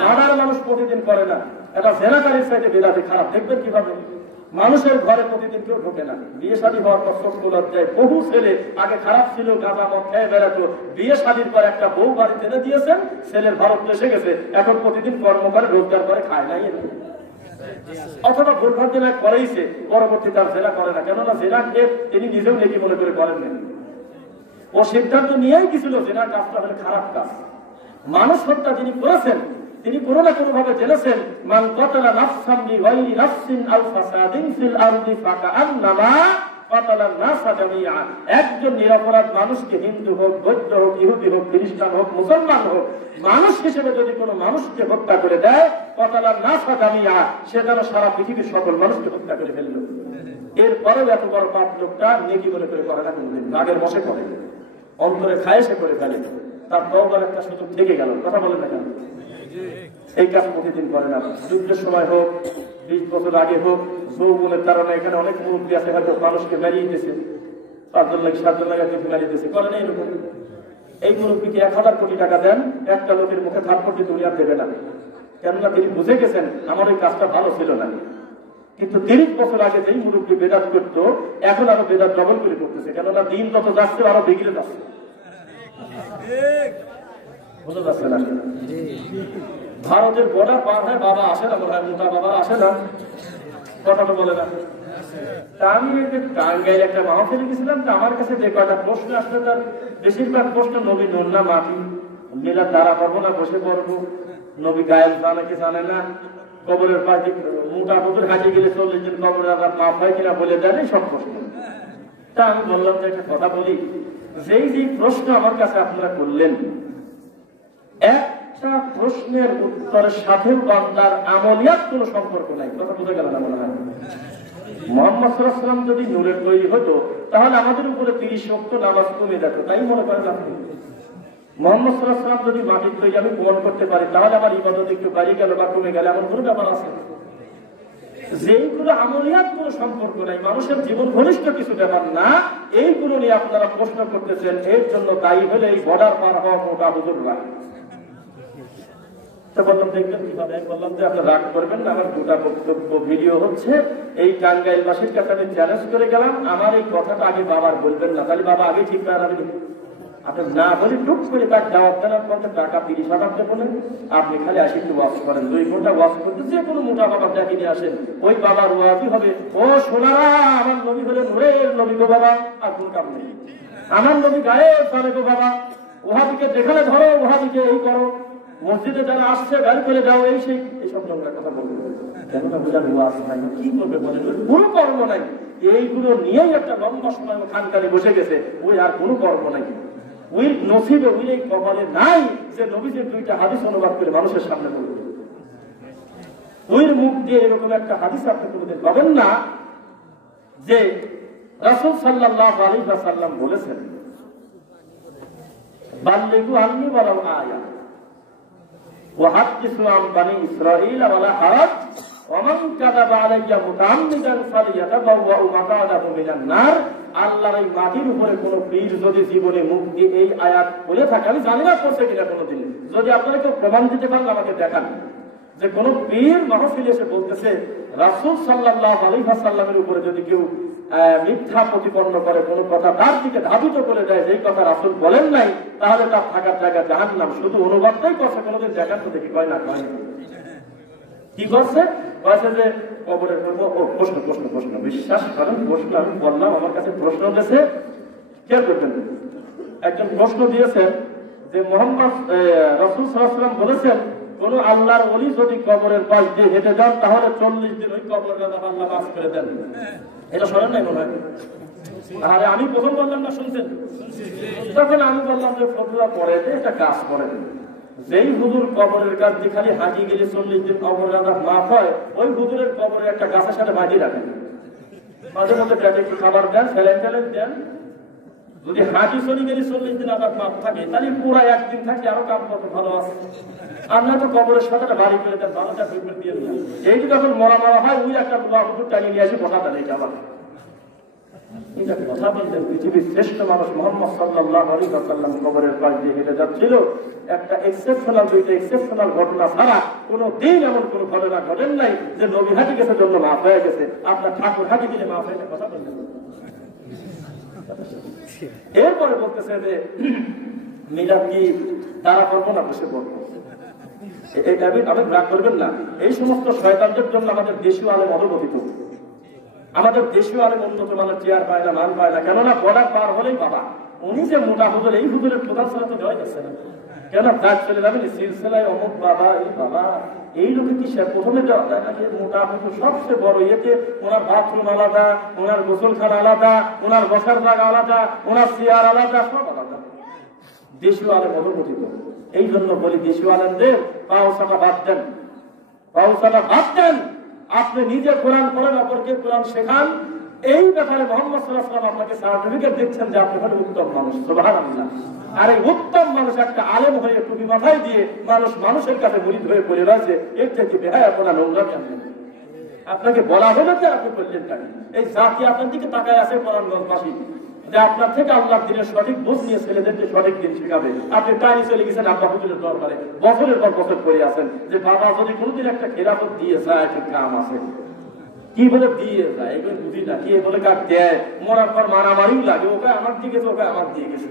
মার্ডার মানুষ প্রতিদিন করে না, এটা জেনাকারীর চাইতে বিদআতি খারাপ। দেখবেন কিভাবে? মানুষের ঘরে প্রতিদিন কেউ ঢোকে না, বিয়ে শাদী হওয়ার পর চোখ লজ্জায় বহু ছেলে আগে খারাপ ছিল, গাঁজা মদ খেয়ে বেড়াতো, বিয়ে শাদীর পর একটা বউ বাড়িতে এনে দিয়েছেন, ছেলের ভারত এসে গেছে, এখন প্রতিদিন কর্ম করে, রোজগার করে, খায় নাই। অথবা ভুলভাল জেলা করেইছে, পরবর্তী তার জেলা করে না, কেননা জেলাকে তিনি নিজেও নেকি মনে করে করেন না। ও সিদ্ধান্ত নিয়েই গেছিল জেনার কাজটা হলে খারাপ কাজ। মানুষ হত্যা যিনি করেছেন, তিনি কোনো না কোনো ভাবে জেনেছেন, মান কাতালা নাফসান বিগাইরি নাফসিন আও ফাসাদিন ফিল আরদি ফাকাআন্নামা কাতালান নাসা জামিআ। একজন নিরপরাধ মানুষকে, হিন্দু হোক, বৌদ্ধ হোক, ইহুদি হোক, খ্রিস্টান হোক, মুসলমান হোক, মানুষ হিসেবে যদি কোনো মানুষকে হত্যা করে দেয়, কাতালান নাসা জামিআ, সে যেন সারা পৃথিবীর সকল মানুষকে হত্যা করে ফেলল। এরপরেও এত বড় পাপ লোকটা নেকি মনে করে করে না, কোনদিন রাগের বশে করে, অন্তরে খায় সে করে ফেলে, তার তওবার একটা সুযোগ থেকে গেল। কথা বলেন না কেন? এই কাজ প্রতিদিন করে না। যুদ্ধের সময় হোক, 20 বছর আগে হোক, যৌবনের কারণে এখানে অনেক মুরব্বী আছে, হয়তো মানুষকে মেরিয়ে দিতেছে, 5 লাখ 7 লাখ মেরিয়ে দিতেছে, করে না এরকম। এই মুরব্বীকে 1000 কোটি টাকা দেন, একটা লোকের মুখে থাপ্পড় দিয়ে দুনিয়া দেবে না, কেননা তিনি বুঝে গেছেন আমার এই কাজটা ভালো ছিল না। কিন্তু 30 বছর আগে যেই মুরব্বী বেদাত করতো, এখন আরো বেদাত ডবল করে করতেছে, কেননা দিন যত যাচ্ছে আরো বিগড়ে যাচ্ছে। বোঝা যাচ্ছে না? ভারতের বর্ডার পার হয় বাবা আসে না, মনে হয় মোটা বাবা আসে না, কথাটা বলে না। আমি টাঙ্গাইল একটা মাহফিলে গেছিলাম, আমার কাছে যে কয়টা প্রশ্ন আসলে তার বেশিরভাগ প্রশ্ন নবী নুন না মাটি, মেলা দাঁড়া পাবো না বসে পড়বো, নবী গায়েব জানে কি জানে না, কবরের পাশে মোটা পুকুর হাজিয়ে গেলে 40 জন কবরের আবার মাফ হয় কিনা বলে দেয়, সব প্রশ্ন। তা আমি বললাম যে একটা কথা বলি, যেই প্রশ্ন আমার কাছে আপনারা করলেন, একটা প্রশ্নের উত্তরের সাথে বান্দার আমলিয়াত কোনো সম্পর্ক নাই। কথা বুঝে গেল না? মনে হয় মুহাম্মদ সাল্লাল্লাহু আলাইহি ওয়াসাল্লাম যদি নূরের তৈরি হতো, তাহলে আমাদের উপরে 30 ওয়াক্ত নামাজ কমে যেত, তাই মনে করেন আপনি? মুহাম্মদ সাল্লাল্লাহু আলাইহি ওয়াসাল্লাম যদি মাটির তৈরি আমি প্রমাণ করতে পারি, তাহলে আমার ইবাদত একটু বাড়িয়ে গেল বা কমে গেল, এমন কোনো ব্যাপার আছে? যেইগুলো আমলিয়াত কোনো সম্পর্ক নাই, মানুষের জীবন ঘনিষ্ঠ কিছু ব্যাপার না, এইগুলো নিয়ে আপনারা প্রশ্ন করতেছেন, এর জন্য দায়ী হলে এই বর্ডার পার হওয়া মোটা হুজুররা। বললাম দেখবেন কিভাবে? বললাম যে আপনি রাগ করবেন না, আমার গোটা বক্তব্য ভিডিও হচ্ছে, এই টাঙ্গাইলবাসীর কাছে আমি চ্যালেঞ্জ করে গেলাম, আমার এই কথাটা আগে বাবার বলবেন না, তাহলে বাবা আগে ঠিক করে রাখবেন। আপনি না বলে টুক করে তার দাওয়াত দেওয়ার পথে টাকা 30,000 বলেন, আপনি খালি আসি একটু ওয়াজ করেন, 2 ঘন্টা ওয়াজ করতে যে কোনো মোটা বাবা দেখে নিয়ে আসেন, ওই বাবার ওয়াজই হবে, ও সোনারা আমার নবী হলে নূরের নবী গো বাবা, আর কোন কাম নেই, আমার নবী গায়েব জানে গো বাবা, ওহাদিকে যেখানে ধরো ওহাদিকে এই করো, মসজিদে যারা আসছে গাড়ি করে যাও, এই সেই এইসব নোংরা কথা বলবে, কেননা বোঝার ওয়াজ নাই, কি করবে বলেন? কোনো কর্ম নাই, এইগুলো নিয়েই একটা লম্বা সময় খানকানি বসে গেছে, ওই আর কোনো কর্ম নাই, ওই নসিবে ওই এই কপালে নাই যে নবীজির 2টা হাদিস অনুবাদ করে মানুষের সামনে বলবে। ওই মুখ দিয়ে এরকম একটা হাদিস আপনি কোনোদিন পাবেন না যে রাসূল সাল্লাল্লাহু আলাইহি ওয়াসাল্লাম বলেছেন, বাল্লিগু আন্নী ওয়ালাউ আয়া ওয়া হাদিসু আন বানি ইসরাঈল ওয়ালা হারাজ ওয়া মান কাযাবা আলাইয়া মুতাআম্মিদান ফালিয়াতাবাওয়া মাকাদাহু মিনান নার। আল্লাহর এই মাটির উপরে কোন পীর যদি জীবনে মুখ দিয়ে এই আয়াত বলে থাকে, আমি জানি না করছে কিনা কোনোদিন, যদি আপনারা কেউ প্রমাণ দিতে পারেন আমাকে দেখান যে কোন পীর মাহফিলে এসে বলতেছে রাসূল সাল্লাল্লাহু আলাইহি ওয়াসাল্লামের উপরে যদি কেউ মিথ্যা প্রতিপন্ন করে, কোন কথা তার দিকে ধাবিত করে দেয় যেই কথা রাসূল বলেন নাই, তাহলে তার থাকার জায়গা জাহান্নাম। শুধু অনুবাদটাই করছে, কোনোদিন দেখান তো দেখি, কয় না কয় না কি করছে, কয়েছে যে কবরের করবো, ও প্রশ্ন প্রশ্ন প্রশ্ন, বিশ্বাস করেন প্রশ্ন, আমি বললাম আমার কাছে প্রশ্ন দিয়েছে, কে করবেন? একজন প্রশ্ন দিয়েছেন যে মোহাম্মদ রাসূল সাল্লাল্লাহু আলাইহি ওয়াসাল্লাম বলেছেন কোন আল্লাহর ওলি যদি কবরের পাশ দিয়ে হেঁটে যান তাহলে 40 দিন ওই কবরের আযাব আল্লাহ মাফ করে দেন। এটা শোনেন নাই মনে হয়? আরে আমি প্রথম বললাম না, শুনছেন? তখন আমি বললাম যে ফতুয়া পড়ে যে এটা কাজ করে, যেই হুজুর কবরের কাছ দিয়ে খালি হাঁটি গেলে 40 দিন কবরের আযাব মাফ হয়, ওই হুজুরের কবরের একটা গাছের সাথে বাঁধি রাখেন, মাঝে মধ্যে পেটে একটু খাবার দেন, স্যালাইন দেন। যদি হাঁটি চলে গেলে 40 দিন আবার মাপ থাকে, তাহলে পুরা একদিন থাকে, আরো কাম কত ভালো আছে। আমরা তো কবরের সাথে বাড়ি করে দেন, ভালোটা ফিরবে দিয়ে দেন। এইটি যখন মরা হয়, ওই একটা হুজুর টানিয়ে নিয়ে আসি বসাতে নেই আবার। এটা কথা বলতেন পৃথিবীর শ্রেষ্ঠ মানুষ মুহাম্মদ সাল্লাল্লাহু আলাইহি ওয়াসাল্লাম কবরের পাশ দিয়ে হেঁটে যাচ্ছিল। একটা দুইটা এক্সেপশনাল ঘটনা ছাড়া কোনো দিন এমন কোনো ঘটনা ঘটেন নাই যে নবী হাঁটি গেছে জন্য মাফ হয়ে গেছে, আপনার ঠাকুর হাঁটি দিলে মাফ হয়ে কথা বলতেন। এরপরে বলতেছে যে মিলাদ কি তারা করবো না বসে পড়বো, আমি রাগ করবেন না। এই সমস্ত শয়তানদের জন্য আমাদের দেশীয় আলেম অধপতিত, আমাদের দেশীয় আলেম উন্নত মানের চেয়ার পায় না, মান পায় না। কেননা বর্ডার পার হলেই বাবা, উনি যে মোটা হুজুর, এই হুজুরের প্রধান ছাড়া তো দেওয়া যাচ্ছে না। কেন দাগ চলে যাবেন সিলসিলায় অমুক বাবা, এই বাবা, এই লোকে কি সে প্রথমে দেওয়া যায় নাকি? মোটা হুজুর সবচেয়ে বড়, এতে ওনার বাথরুম আলাদা, ওনার গোসলখানা আলাদা, ওনার বসার জায়গা আলাদা, ওনার চেয়ার আলাদা, সব আলাদা। দেশীয় আলেম অধপতিত। এই জন্য বলি দেশীয় আলেমদের পাওসাটা বাদ দেন, পাওসাটা বাদ দেন। আপনি নিজে কোরআন পড়েন, অপরকে কোরআন শেখান। এই ব্যাপারে মুহাম্মদ সাল্লাল্লাহু আলাইহি ওয়াসাল্লাম আপনাকে সার্টিফিকেট দিচ্ছেন যে আপনি হলেন উত্তম মানুষ। সুবহানাল্লাহ। আর এই উত্তম মানুষ একটা আলেম হয়ে টুপি মাথায় দিয়ে মানুষের কাছে মুরিদ হয়ে পড়ে রয়েছে, এর থেকে বেহায়াপনা নোংরামি আনবেন। আপনাকে বলা হলো যে আপনি করলেন না। এই জাতি আপনার দিকে তাকায় আছে কোরআনগঞ্জবাসী, যে আপনার থেকে আল্লাহ দিনের সঠিক বুঝ নিয়ে ছেলেদেরকে সঠিক দিন শেখাবে। আপনি টাইম চলে গেছেন আল্লাহ হুজুরের দরবারে, বছরের পর বছর করে আছেন যে বাবা যদি কোনোদিন একটা খেলাফত দিয়ে যায়, একটা কাম আছে, কি বলে দিয়ে যায় এগুলো বুঝি না। কি বলে কাক দেয়, মরার পর মারামারিও লাগে, ওকে আমার দিকে ওকে আমার দিয়ে গেছে,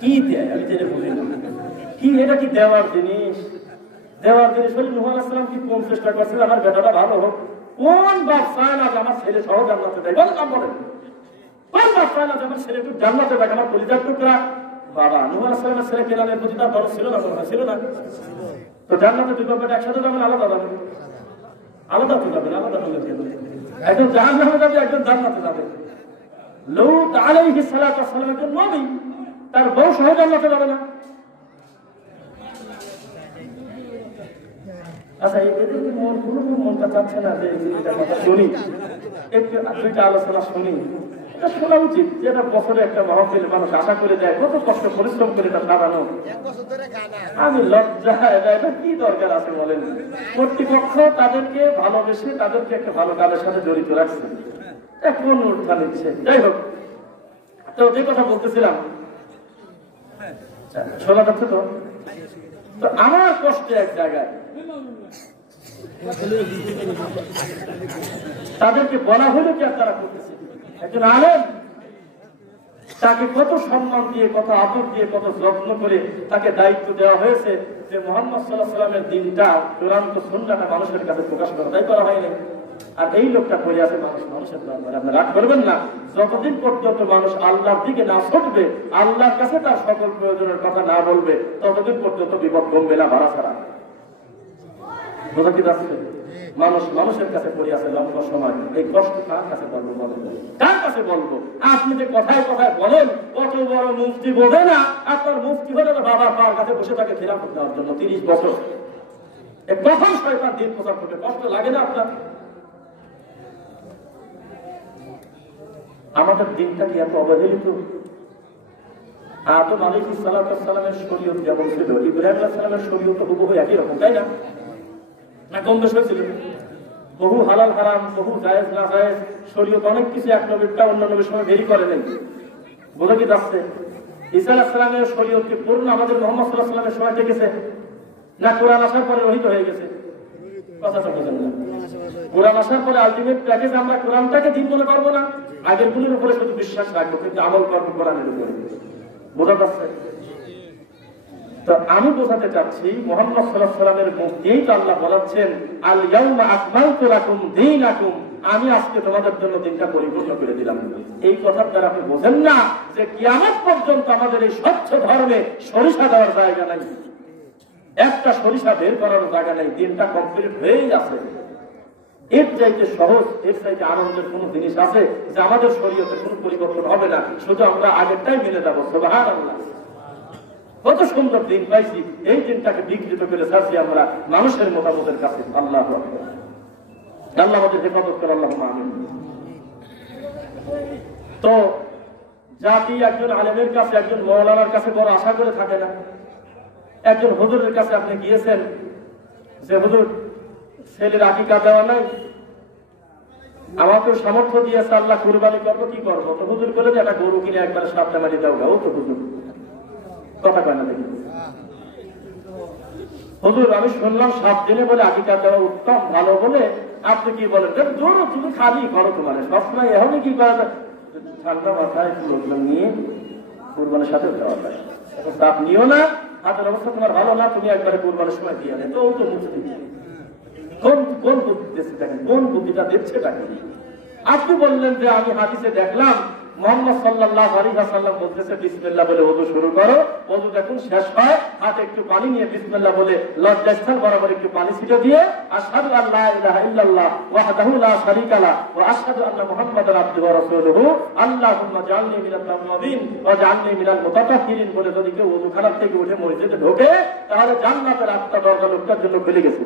কি দেয় আমি জেনে বুঝি না। কি এটা কি দেওয়ার জিনিস? দেওয়ার জিনিস হলে নূহ আলাইহিস সালাম কি কোন চেষ্টা করছেন আমার বেটাটা ভালো হোক? কোন বাপ চায় না যে আমার ছেলে সহ জান্নাতে দেয়? বলেন বলেন, কোন বাপ চায় না যে আমার ছেলে একটু জান্নাতে দেয়, আমার কলিজার টুকরা বাবা? নূহ আলাইহিস সালামের ছেলে কেনানের প্রতি তার দরদ ছিল না? ছিল না? তো জান্নাতে দুই বাপের একসাথে যাবেন, আলাদা যাবেন? আলাদা তো যাবেন, আলাদা হলেন কেন? একজন জাহান্নামে যাবে, একজন জান্নাতে যাবে। লূত আলাইহিস সালাতু ওয়াস সালাম একজন নবী, তার বউ সহ জান্নাতে যাবে না? আচ্ছা, এদের মনটা চাচ্ছে না যে এটা কথা শুনি, একটু দুইটা আলোচনা শুনি, এটা শোনা উচিত। যেটা বছরে একটা মাহফিল মানুষ আশা করে দেয়, কত কষ্ট পরিশ্রম করে এটা সারানো। আমি লজ্জা, এটা কি দরকার আছে বলেন? কর্তৃপক্ষ তাদেরকে ভালোবেসে তাদেরকে একটা ভালো কাজের সাথে জড়িত রাখছে, এখন উঠা নিচ্ছে। যাই হোক, তো যে কথা বলতেছিলাম শোনা যাচ্ছে তো? তো আমার কষ্ট এক জায়গায়, তাদেরকে বলা হলো কি আপনারা করতেছে? একজন আলেম, তাকে কত সম্মান দিয়ে, কত আদর দিয়ে, কত যত্ন করে তাকে দায়িত্ব দেওয়া হয়েছে যে মুহাম্মদ সাল্লাল্লাহু আলাইহি ওয়াসাল্লামের দিনটা, চূড়ান্ত সুন্নাহটা মানুষের কাছে প্রকাশ করা, তাই করা হয়নি। আর এই লোকটা পড়ে আছে মানুষের দরবারে। আপনি রাগ করবেন না, যতদিন পর্যন্ত মানুষ আল্লাহর দিকে না ছুটবে, আল্লাহর কাছে তার সকল প্রয়োজনের কথা না বলবে, ততদিন পর্যন্ত বিপদ কমবে না, বাড়া ছাড়া। বোঝা কি যাচ্ছে? মানুষ মানুষের কাছে পড়ে আছে লম্বা সময়, এই কষ্ট কার কাছে বলবো? কার কাছে বলবো? আপনি যে কথায় কথায় বলেন কত বড় মুফতি বোঝে না, আপনার মুফতি হলে বাবার পার কাছে বসে থাকে খেলাফত দেওয়ার জন্য 30 বছর। কখন শয়তান দিন প্রচার করবে? কষ্ট লাগে না আপনার? আমাদের দিনটা কি এত অবহেলিত? আদম আলাইহিস সালামের শরীয়ত যেমন ছিল, ইব্রাহিম আলাইহিস সালামের শরীয়ত হুবহু একই রকম, তাই না? না কম বেশ হয়েছিল? বহু হালাল হারাম, বহু জায়েজ না জায়েজ, শরীয়ত অনেক কিছু এক নবীরটা অন্য নবীর সময় ভেরি করে নেই। বোঝা কি যাচ্ছে? ঈসা আলাইহিস সালামের শরীয়তকে পূর্ণ আমাদের মুহাম্মদ সাল্লাল্লাহু আলাইহি ওয়াসাল্লামের সময় থেকেছে না কোরআন আসার পরে রহিত হয়ে গেছে? কথাটা বোঝেন না। কোরআন আসার পরে আলটিমেট প্যাকেজ আমরা কোরআনটাকে দিন মনে করবো না, আগের গুলির উপরে শুধু বিশ্বাস রাখবো, কিন্তু আমল করবো কোরআনের উপরে। বোঝা যাচ্ছে? তো আমি বোঝাতে চাচ্ছি মুহাম্মদ সাল্লাল্লাহু আলাইহি ওয়াসাল্লামের মুখ দিয়েই তো আল্লাহ বলেছেন, আল ইয়াউমা আকমালতু লাকুম দীনাকুম, আমি আজকে তোমাদের জন্য দিনটা পরিপূর্ণ করে দিলাম। এই কথার দ্বারা আপনি বোঝেন না যে কিয়ামত পর্যন্ত আমাদের এই স্বচ্ছ ধর্মে সরিষা দেওয়ার জায়গা নাই। একটা সরিষা বের করার জায়গা নেই, দিনটা কমপ্লিট হয়েই আছে। এর চাইতে সহজ, এর চাইতে আনন্দের কোন জিনিস আছে যে আমাদের শরীয়তে কোনো পরিবর্তন হবে না, শুধু আমরা আগেরটাই মেনে যাবো। সুবহানাল্লাহ, কত সুন্দর দিন পাইছি, এই দিনটাকে বিকৃত করে ছাড়ছি আমরা মানুষের মতামতের কাছে। আল্লাহু আকবার, আল্লাহ আমাদের হেফাজত করে, আল্লাহুম্মা আমিন। তো জাতি একজন আলেমের কাছে, একজন মওলানার কাছে বড় আশা করে থাকে না। একজন হুজুরের কাছে আপনি গিয়েছেন যে হুজুর ছেলের আকিকা দেওয়া নাই, আমাকে সামর্থ্য দিয়েছে, আল্লাহ কুরবানি করবো, কি করবো? তো হুজুর বলে যে একটা গরু কিনে একবার সাপটা মারি দাও গা। ও তো হুজুর কথা কয় না দেখি, হুজুর আমি শুনলাম 7 দিনে বলে আকিকা দেওয়া উত্তম ভালো বলে, আপনি কি বলেন? জোর তুমি খালি করো, তোমার সবসময় এখনই কি করা যায়, ঠান্ডা মাথায় লোকজন নিয়ে কুরবানির সাথে দেওয়া যায়। এখন চাপ নিও না, হাতের অবস্থা তোমার ভালো না, তুমি একবারে কুরবানির সময় দিয়ে নেই। তো ও তো মুক্তি কোন বুদ্ধি দিচ্ছে দেখেন, কোন বুদ্ধিটা দিচ্ছে তাকে। আপনি বললেন যে আমি হাদিসে দেখলাম মুহাম্মদ সাল্লাল্লাহু আলাইহি ওয়াসাল্লাম বলতেছে বিসমিল্লাহ বলে ওযু শুরু করো, ওযু যখন শেষ হয় হাতে একটু পানি নিয়ে বিসমিল্লাহ বলে লজ্জাস্থান বরাবর একটু পানি ছিটে দিয়ে আশহাদু আল্লা ইলাহা ইল্লাল্লাহ ওয়াহদাহু লা শারীকা লাহু ওয়া আশহাদু আন্না মুহাম্মাদান আবদুহু ওয়া রাসূলুহু আল্লাহুম্মা জাআলনি মিনাত তাওয়াবিন ওয়া জাআলনি মিনাল মুতাতাহহিরিন বলে যদি কেউ ওযু খানার থেকে উঠে মসজিদে ঢোকে তাহলে জান্নাতের 8টা দরজা লোকটার জন্য খুলে গেছে।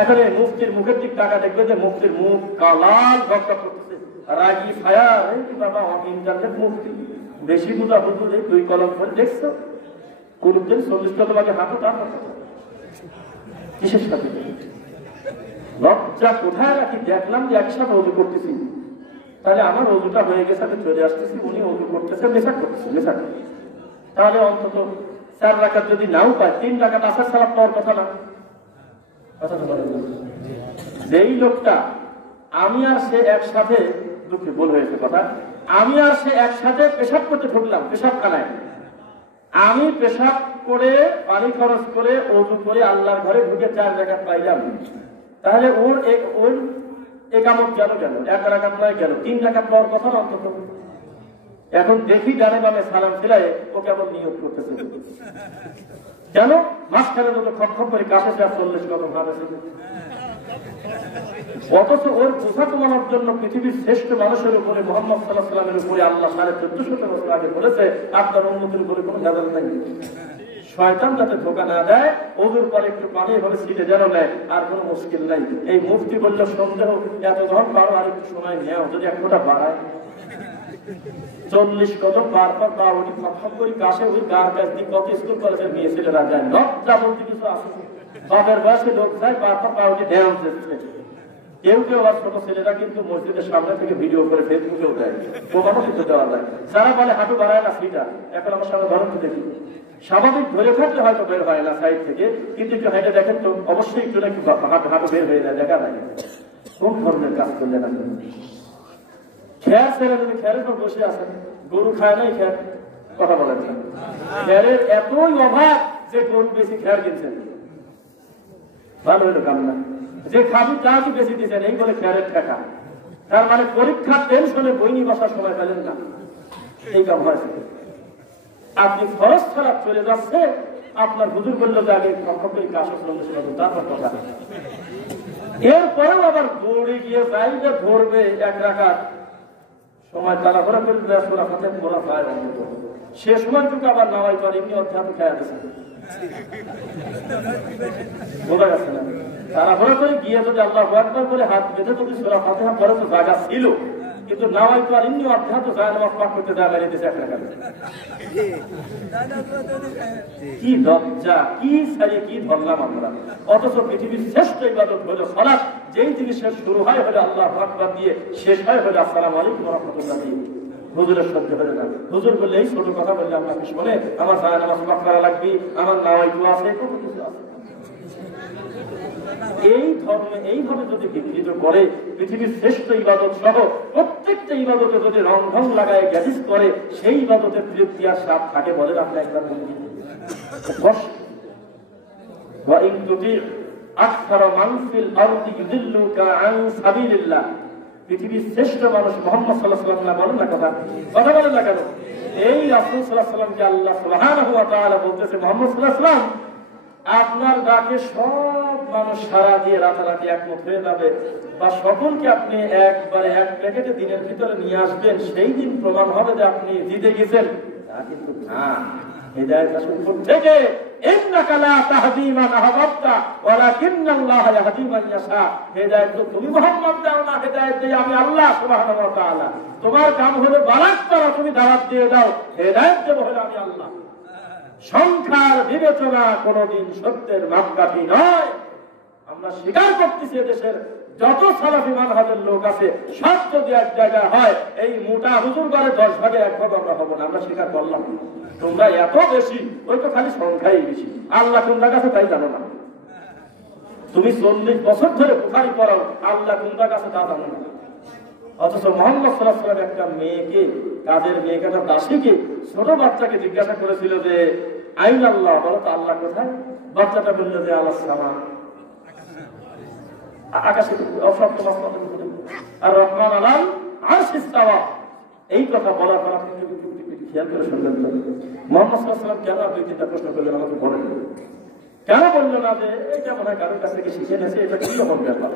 এখন এই মুফতির মুখের দিক টাকা দেখবে যে মুফতির মুখ কালাল ঝকঝক করতেছে, রাগি ছায়া। বাবা ইন্টারনেট মুফতি বেশি বুঝা হুজুর, এই 2 কলম করে দেখছো কোনদিন 40 কলম আগে হাঁটো, তারপর কিসের সাথে লজ্জা কোথায় রাখি? দেখলাম যে একসাথে ওযু করতেছি, তাহলে আমার ওযুটা হয়ে গেছে, আমি চলে আসতেছি, উনি ওযু করতেছে, মেশাক করতেছে, মেশাক। তাহলে অন্তত 4 রাকাত যদি নাও পায়, 3 রাকাত আসার সালাত পাওয়ার কথা না? যেই লোকটা আমি আর সে একসাথে, দুঃখে ভুল হয়েছে কথা, আমি আর সে একসাথে পেশাব করতে ঢুকলাম পেশাবখানায়, আমি পেশাব করে পানি খরচ করে ওযু করে আল্লাহর ঘরে ঢুকে 4 রাকাত পাইলাম, তাহলে ওর একামত গেল, 1 রাকাত নয় গেল, 3 রাকাত পাওয়ার কথা না অন্তত। এখন দেখি ডানে বামে সালাম ফেলায় ও কেমন নিয়োগ করতেছে, কেন? মাঝখানে যত খপ করে কাছে 40 কদম হাঁটেছে, অথচ ওর বোঝা কমানোর জন্য পৃথিবীর শ্রেষ্ঠ মানুষের উপরে মুহাম্মদ সাল্লাল্লাহু আলাইহি ওয়াসাল্লামের উপরে আল্লাহ 1450 বছর আগে বলেছে আপনার উম্মতের উপরে কোনো ভেজাল নাই। শয়তান যাতে ধোঁকা না দেয়, ওদের পরে একটু পানি এভাবে ছিটে যেন নেয়, আর কোনো মুশকিল নাই। এই মুফতি বলল সন্দেহ, এত ধর পারো আর একটু সময় নেও, যদি 1 ফোঁটা বাড়ায় 40 কদম বারবার পা উঠি খপ করে কাছে, ওই গার কাছ দিয়ে কত স্কুল কলেজের মেয়ে ছেলেরা যায়, লজ্জা বলতে কিছু আছে? বাপের বয়সে লোক যায় বারবার পা উঠে ঢেউ দিচ্ছে। কেউ কেউ আবার ছোট ছেলেরা কিন্তু মসজিদের সামনে থেকে ভিডিও করে ফেসবুকেও দেয়, প্রমাণও কিন্তু দেওয়া যায়। যারা বলে হাঁটু বাড়ায় না সিটা, এখন আমার সামনে ধরন দেখি, স্বাভাবিক ধরে থাকলে হয়তো বের হয় না সাইড থেকে, কিন্তু একটু হেঁটে দেখেন তো অবশ্যই একটু নাকি হাঁটু বের হয়ে যায়, দেখা যায়। কোন ধরনের কাজ করলেন আপনি? খেয়ার ছেড়ে যদি খেয়ারের পর বসে আছেন, গরু খায় নাই খেয়ার, কথা বলেন না, খেয়ারের এতই অভাব যে গরু বেশি খেয়ার কিনছেন, ভালো হলো কাম না, যে খাবি তা কি বেশি দিচ্ছেন, এই বলে খেয়ারের টাকা। তার মানে পরীক্ষার টেনশনে বই নিয়ে বসার সময় পেলেন না, এই কাম হয়েছে। আপনি খরচ ছাড়া চলে যাচ্ছে, আপনার হুজুর বললো যে আগে কাজ তারপর কথা, এরপরেও আবার দৌড়ে গিয়ে যাই যে ধরবে 1 রাকাত সময় তাড়াহুড়া করে মোড়া পায়, সে সময়টুকু আবার নামাই করে এমনি অধ্যাত্ম খেয়া দিচ্ছে, বোঝা যাচ্ছে না? তাড়াহুড়া করে গিয়ে যদি আল্লাহু আকবার বলে হাত বেঁধে যদি সূরা ফাতিহা পড়ে তো জায়গা ছিল, কিন্তু নামাই তো আর এমনি অধ্যাত্ম যায় নামাজ পাঠ করতে দেওয়া লাগিয়ে দিচ্ছে 1 রাকাত। কি লজ্জা, কি ছাড়িয়ে কি ধরলাম আমরা। অথচ পৃথিবীর শ্রেষ্ঠ ইবাদত হলো সালাত, যেই জিনিসের শুরু হয় হলো আল্লাহু আকবার দিয়ে, শেষ হয় হলো আসসালামু আলাইকুম ওয়া রাহমাতুল্লাহ দিয়ে। হুজুরের সহ্য হলো না, হুজুর বললে এই ছোট কথা বললে আপনাকে শুনে আমার যায় নামাজ পাঠ করা লাগবে, আমার নামাই দোয়া আছে, কত কিছু আছে। এই ধর্মে এইভাবে যদি বিকৃত করে, পৃথিবীর শ্রেষ্ঠ ইবাদত সহ প্রত্যেকটা ইবাদতে যদি রং ঢং লাগায় গ্যাজিস করে, সেই ইবাদতের তৃপ্তি আর স্বাদ থাকে বলেন আপনি একবার বলুন। পৃথিবীর শ্রেষ্ঠ মানুষ মুহাম্মদ সাল্লাল্লাহু আলাইহি ওয়াসাল্লাম বলেন না, কথা বলেন না কেন? এই রাসূল সাল্লাল্লাহু আলাইহি ওয়াসাল্লামকে আল্লাহ সুবহানাহু ওয়া তাআলা বলতেছে, মুহাম্মদ সাল্লাল্লাহু আলাইহি ওয়াসাল্লাম আপনার ডাকে সব মানুষ সারা দিয়ে রাতারাতি একমত হয়ে যাবে, বা সকলকে আপনি একবারে এক প্যাকেটে দিনের ভিতরে নিয়ে আসবেন, সেই দিন প্রমাণ হবে যে আপনি জিতে গেছেন। তা কিন্তু না, হিদায়াত আসলে উপর থেকে। ইন্নাকা লা তাহদি মান আহবাবতা ওয়ালাকিন্নাল্লাহা ইয়াহদি মান ইয়াশা। হিদায়াত তো তুমি মুহাম্মদ দাও না, হিদায়াত দেই আমি আল্লাহ সুবহানাহু ওয়া তাআলা। তোমার কাম হলো বারাক করা, তুমি দাওয়াত দিয়ে দাও, হিদায়াত দেব হলো আমি আল্লাহ। সংখ্যার বিবেচনা কোনদিন সত্যের মাপকাঠি নয়। আমরা স্বীকার করতেছি দেশের যত সালাফি মানহাজের লোক আছে সব যদি এক জায়গায় হয়, এই মোটা হুজুর করে 10 ভাগে 1 ভাগ আমরা হবো না। আমরা স্বীকার করলাম। তোমরা এত বেশি, ওই তো খালি সংখ্যাই বেশি, আল্লাহ তোমরা কাছে তাই জানো না। তুমি 40 বছর ধরে বুখারী পড়াও, আল্লাহ তোমরা কাছে তা জানো না। অথচ মুহাম্মদ সাল্লাল্লাহু আলাইহি ওয়াসাল্লাম একটা মেয়েকে, কাজের মেয়েকে, একটা দাসীকে, ছোট বাচ্চাকে জিজ্ঞাসা করেছিল যে আইন আল্লাহ, বলো তো আল্লাহ কোথায়? বাচ্চাটা বলল যে আলাস সামা, আকাশে অসপ্ত মাসমাতের উপরে, আর রহমান আলাল আরশিস তাওয়া। এই কথা বলার পর আপনি খেয়াল করে শুনলেন তো মুহাম্মদ সাল্লাল্লাহু আলাইহি ওয়াসাল্লাম কেন আপনি চিন্তা প্রশ্ন করলেন? আমাকে বলেন কেন বললো না যে এটা মনে হয় কারোর কাছ থেকে শিখে নেছে, এটা কি রকম ব্যাপার?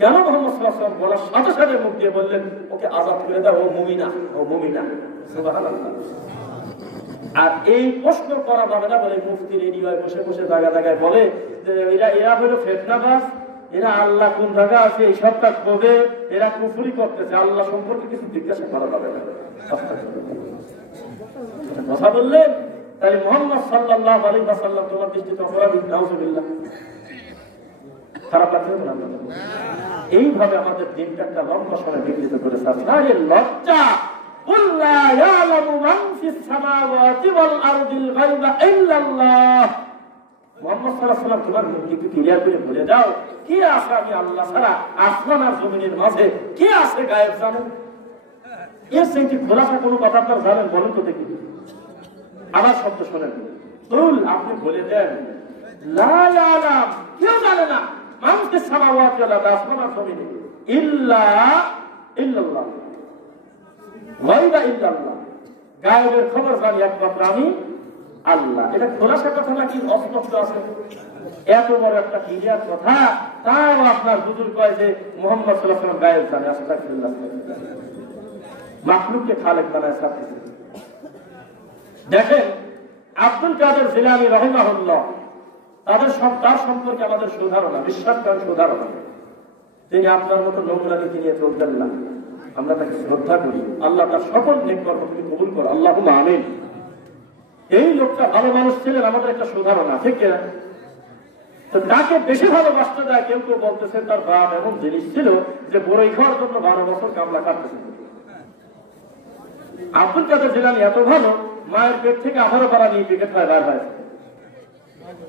কেন মুহাম্মদ সাল্লাল্লাহু আলাইহি ওয়াসাল্লাম বলার সাথে সাথে মুখ দিয়ে বললেন ওকে আযাদ করে দাও, ও মুমিনা, ও মুমিনা। সুবহানাল্লাহ। আর এই প্রশ্ন করা যাবে না বলে মুফতির এরিয়ায় বসে বসে জায়গা জায়গায় বলে যে এরা হলো ফিতনাবাজ, এরা আল্লাহ কোন জায়গা আছে এই সবটা কবে, এরা কুফরি করতেছে, আল্লাহ সম্পর্কে কিছু জিজ্ঞাসা করা যাবে না। কথা বললেন তাহলে মুহাম্মদ সাল্লাল্লাহু আলাইহি ওয়াসাল্লাম তোমার দৃষ্টিতে অপরাধী, নাউযুবিল্লাহ। খারাপ লাগছে না? এইভাবে আমাদের দিনটা একটা লম্বা সময় বিকৃত করে সাথে লজ্জা। কুল লা ইয়ালামু মান ফিস সামাওয়াতি ওয়াল আরদিল গায়বা ইল্লাল্লাহ। মুহাম্মদ সাল্লাল্লাহু আলাইহি ওয়াসাল্লাম তোমার মুখে একটু ক্লিয়ার করে বলে দাও, কি আছে আমি আল্লাহ ছাড়া আসমান আর জমিনের মাঝে কি আছে গায়েব জানেন? এর সেই খোলাসা কোনো কথা আপনার জানেন? বলুন তো দেখি। আমার শব্দ শোনেন, কুল আপনি বলে দেন লা ইয়ালাম, কেউ জানে না, মান ফিস সামাওয়াতি ওয়াল আরদি, আসমান আর জমিনে, ইল্লাল্লাহ ওয়াইদা ইল্লাল্লাহ, গায়েবের খবর জানি একমাত্র আমি আল্লাহ। এটা খোলাসা কথা নাকি অস্পষ্ট আছে? এত বড় একটা ক্লিয়ার কথা, তাও আপনার হুজুর কয় যে মুহাম্মদ সাল্লাল্লাহু আলাইহি ওয়াসাল্লাম গায়েব জানে। আস্তাগফিরুল্লাহ। মাখলুককে খালেক বানায় সাথে। দেখেন আব্দুল কাদের জিলানী রাহিমাহুল্লাহ, তার সম্পর্কে আমাদের সুধারণা, বিশ্বাস করেন সুধারণা, তিনি আপনার মতো নোংরা নীতি নিয়ে চলতেন না। আমরা তাকে শ্রদ্ধা করি, আল্লাহ তার সকল নেককার তুমি কবুল করো, আল্লাহুম্মা আমিন। এই লোকটা ভালো মানুষ ছিলেন, আমাদের একটা সুধারণা, ঠিক কিনা? তো তাকে বেশি ভালোবাসতে দেয়। কেউ কেউ বলতেছেন তার বাপ এমন জিনিস ছিল যে বড়ই খাওয়ার জন্য 12 বছর কামলা কাটতেছে। আব্দুল কাদের জিলানী এত ভালো, মায়ের পেট থেকে 18 পারা নিয়ে পেটে খায় বার হয়।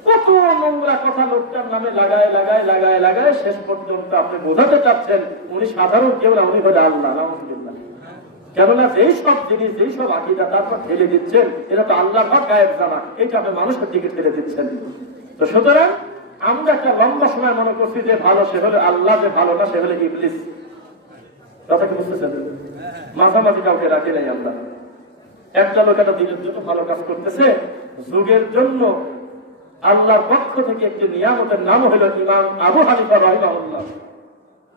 কত নোংরা কথা লোকটার নামে লাগায় লাগায় লাগায় লাগায় শেষ পর্যন্ত আপনি বোঝাতে চাচ্ছেন উনি সাধারণ কেউ না, উনি হলে আল্লাহ। নাউযুবিল্লাহ। কেননা যেই সব জিনিস, যেই সব আকীদা তারপর ঠেলে দিচ্ছেন, এটা তো আল্লাহ পাক গায়েব জানা, এটা আপনি মানুষের দিকে ঠেলে দিচ্ছেন। তো সুতরাং আমরা একটা লম্বা সময় মনে করছি যে ভালো সে হলে আল্লাহ, যে ভালো না সে হলে ইবলিস। কথা কি বুঝতেছেন? মাঝামাঝি কাউকে রাখি নাই আমরা। একটা লোক একটা দিনের জন্য ভালো কাজ করতেছে, যুগের জন্য আল্লাহর পক্ষ থেকে একটি নিয়ামতের নাম হলো ইমাম আবু হানিফা রাহিমাহুল্লাহ।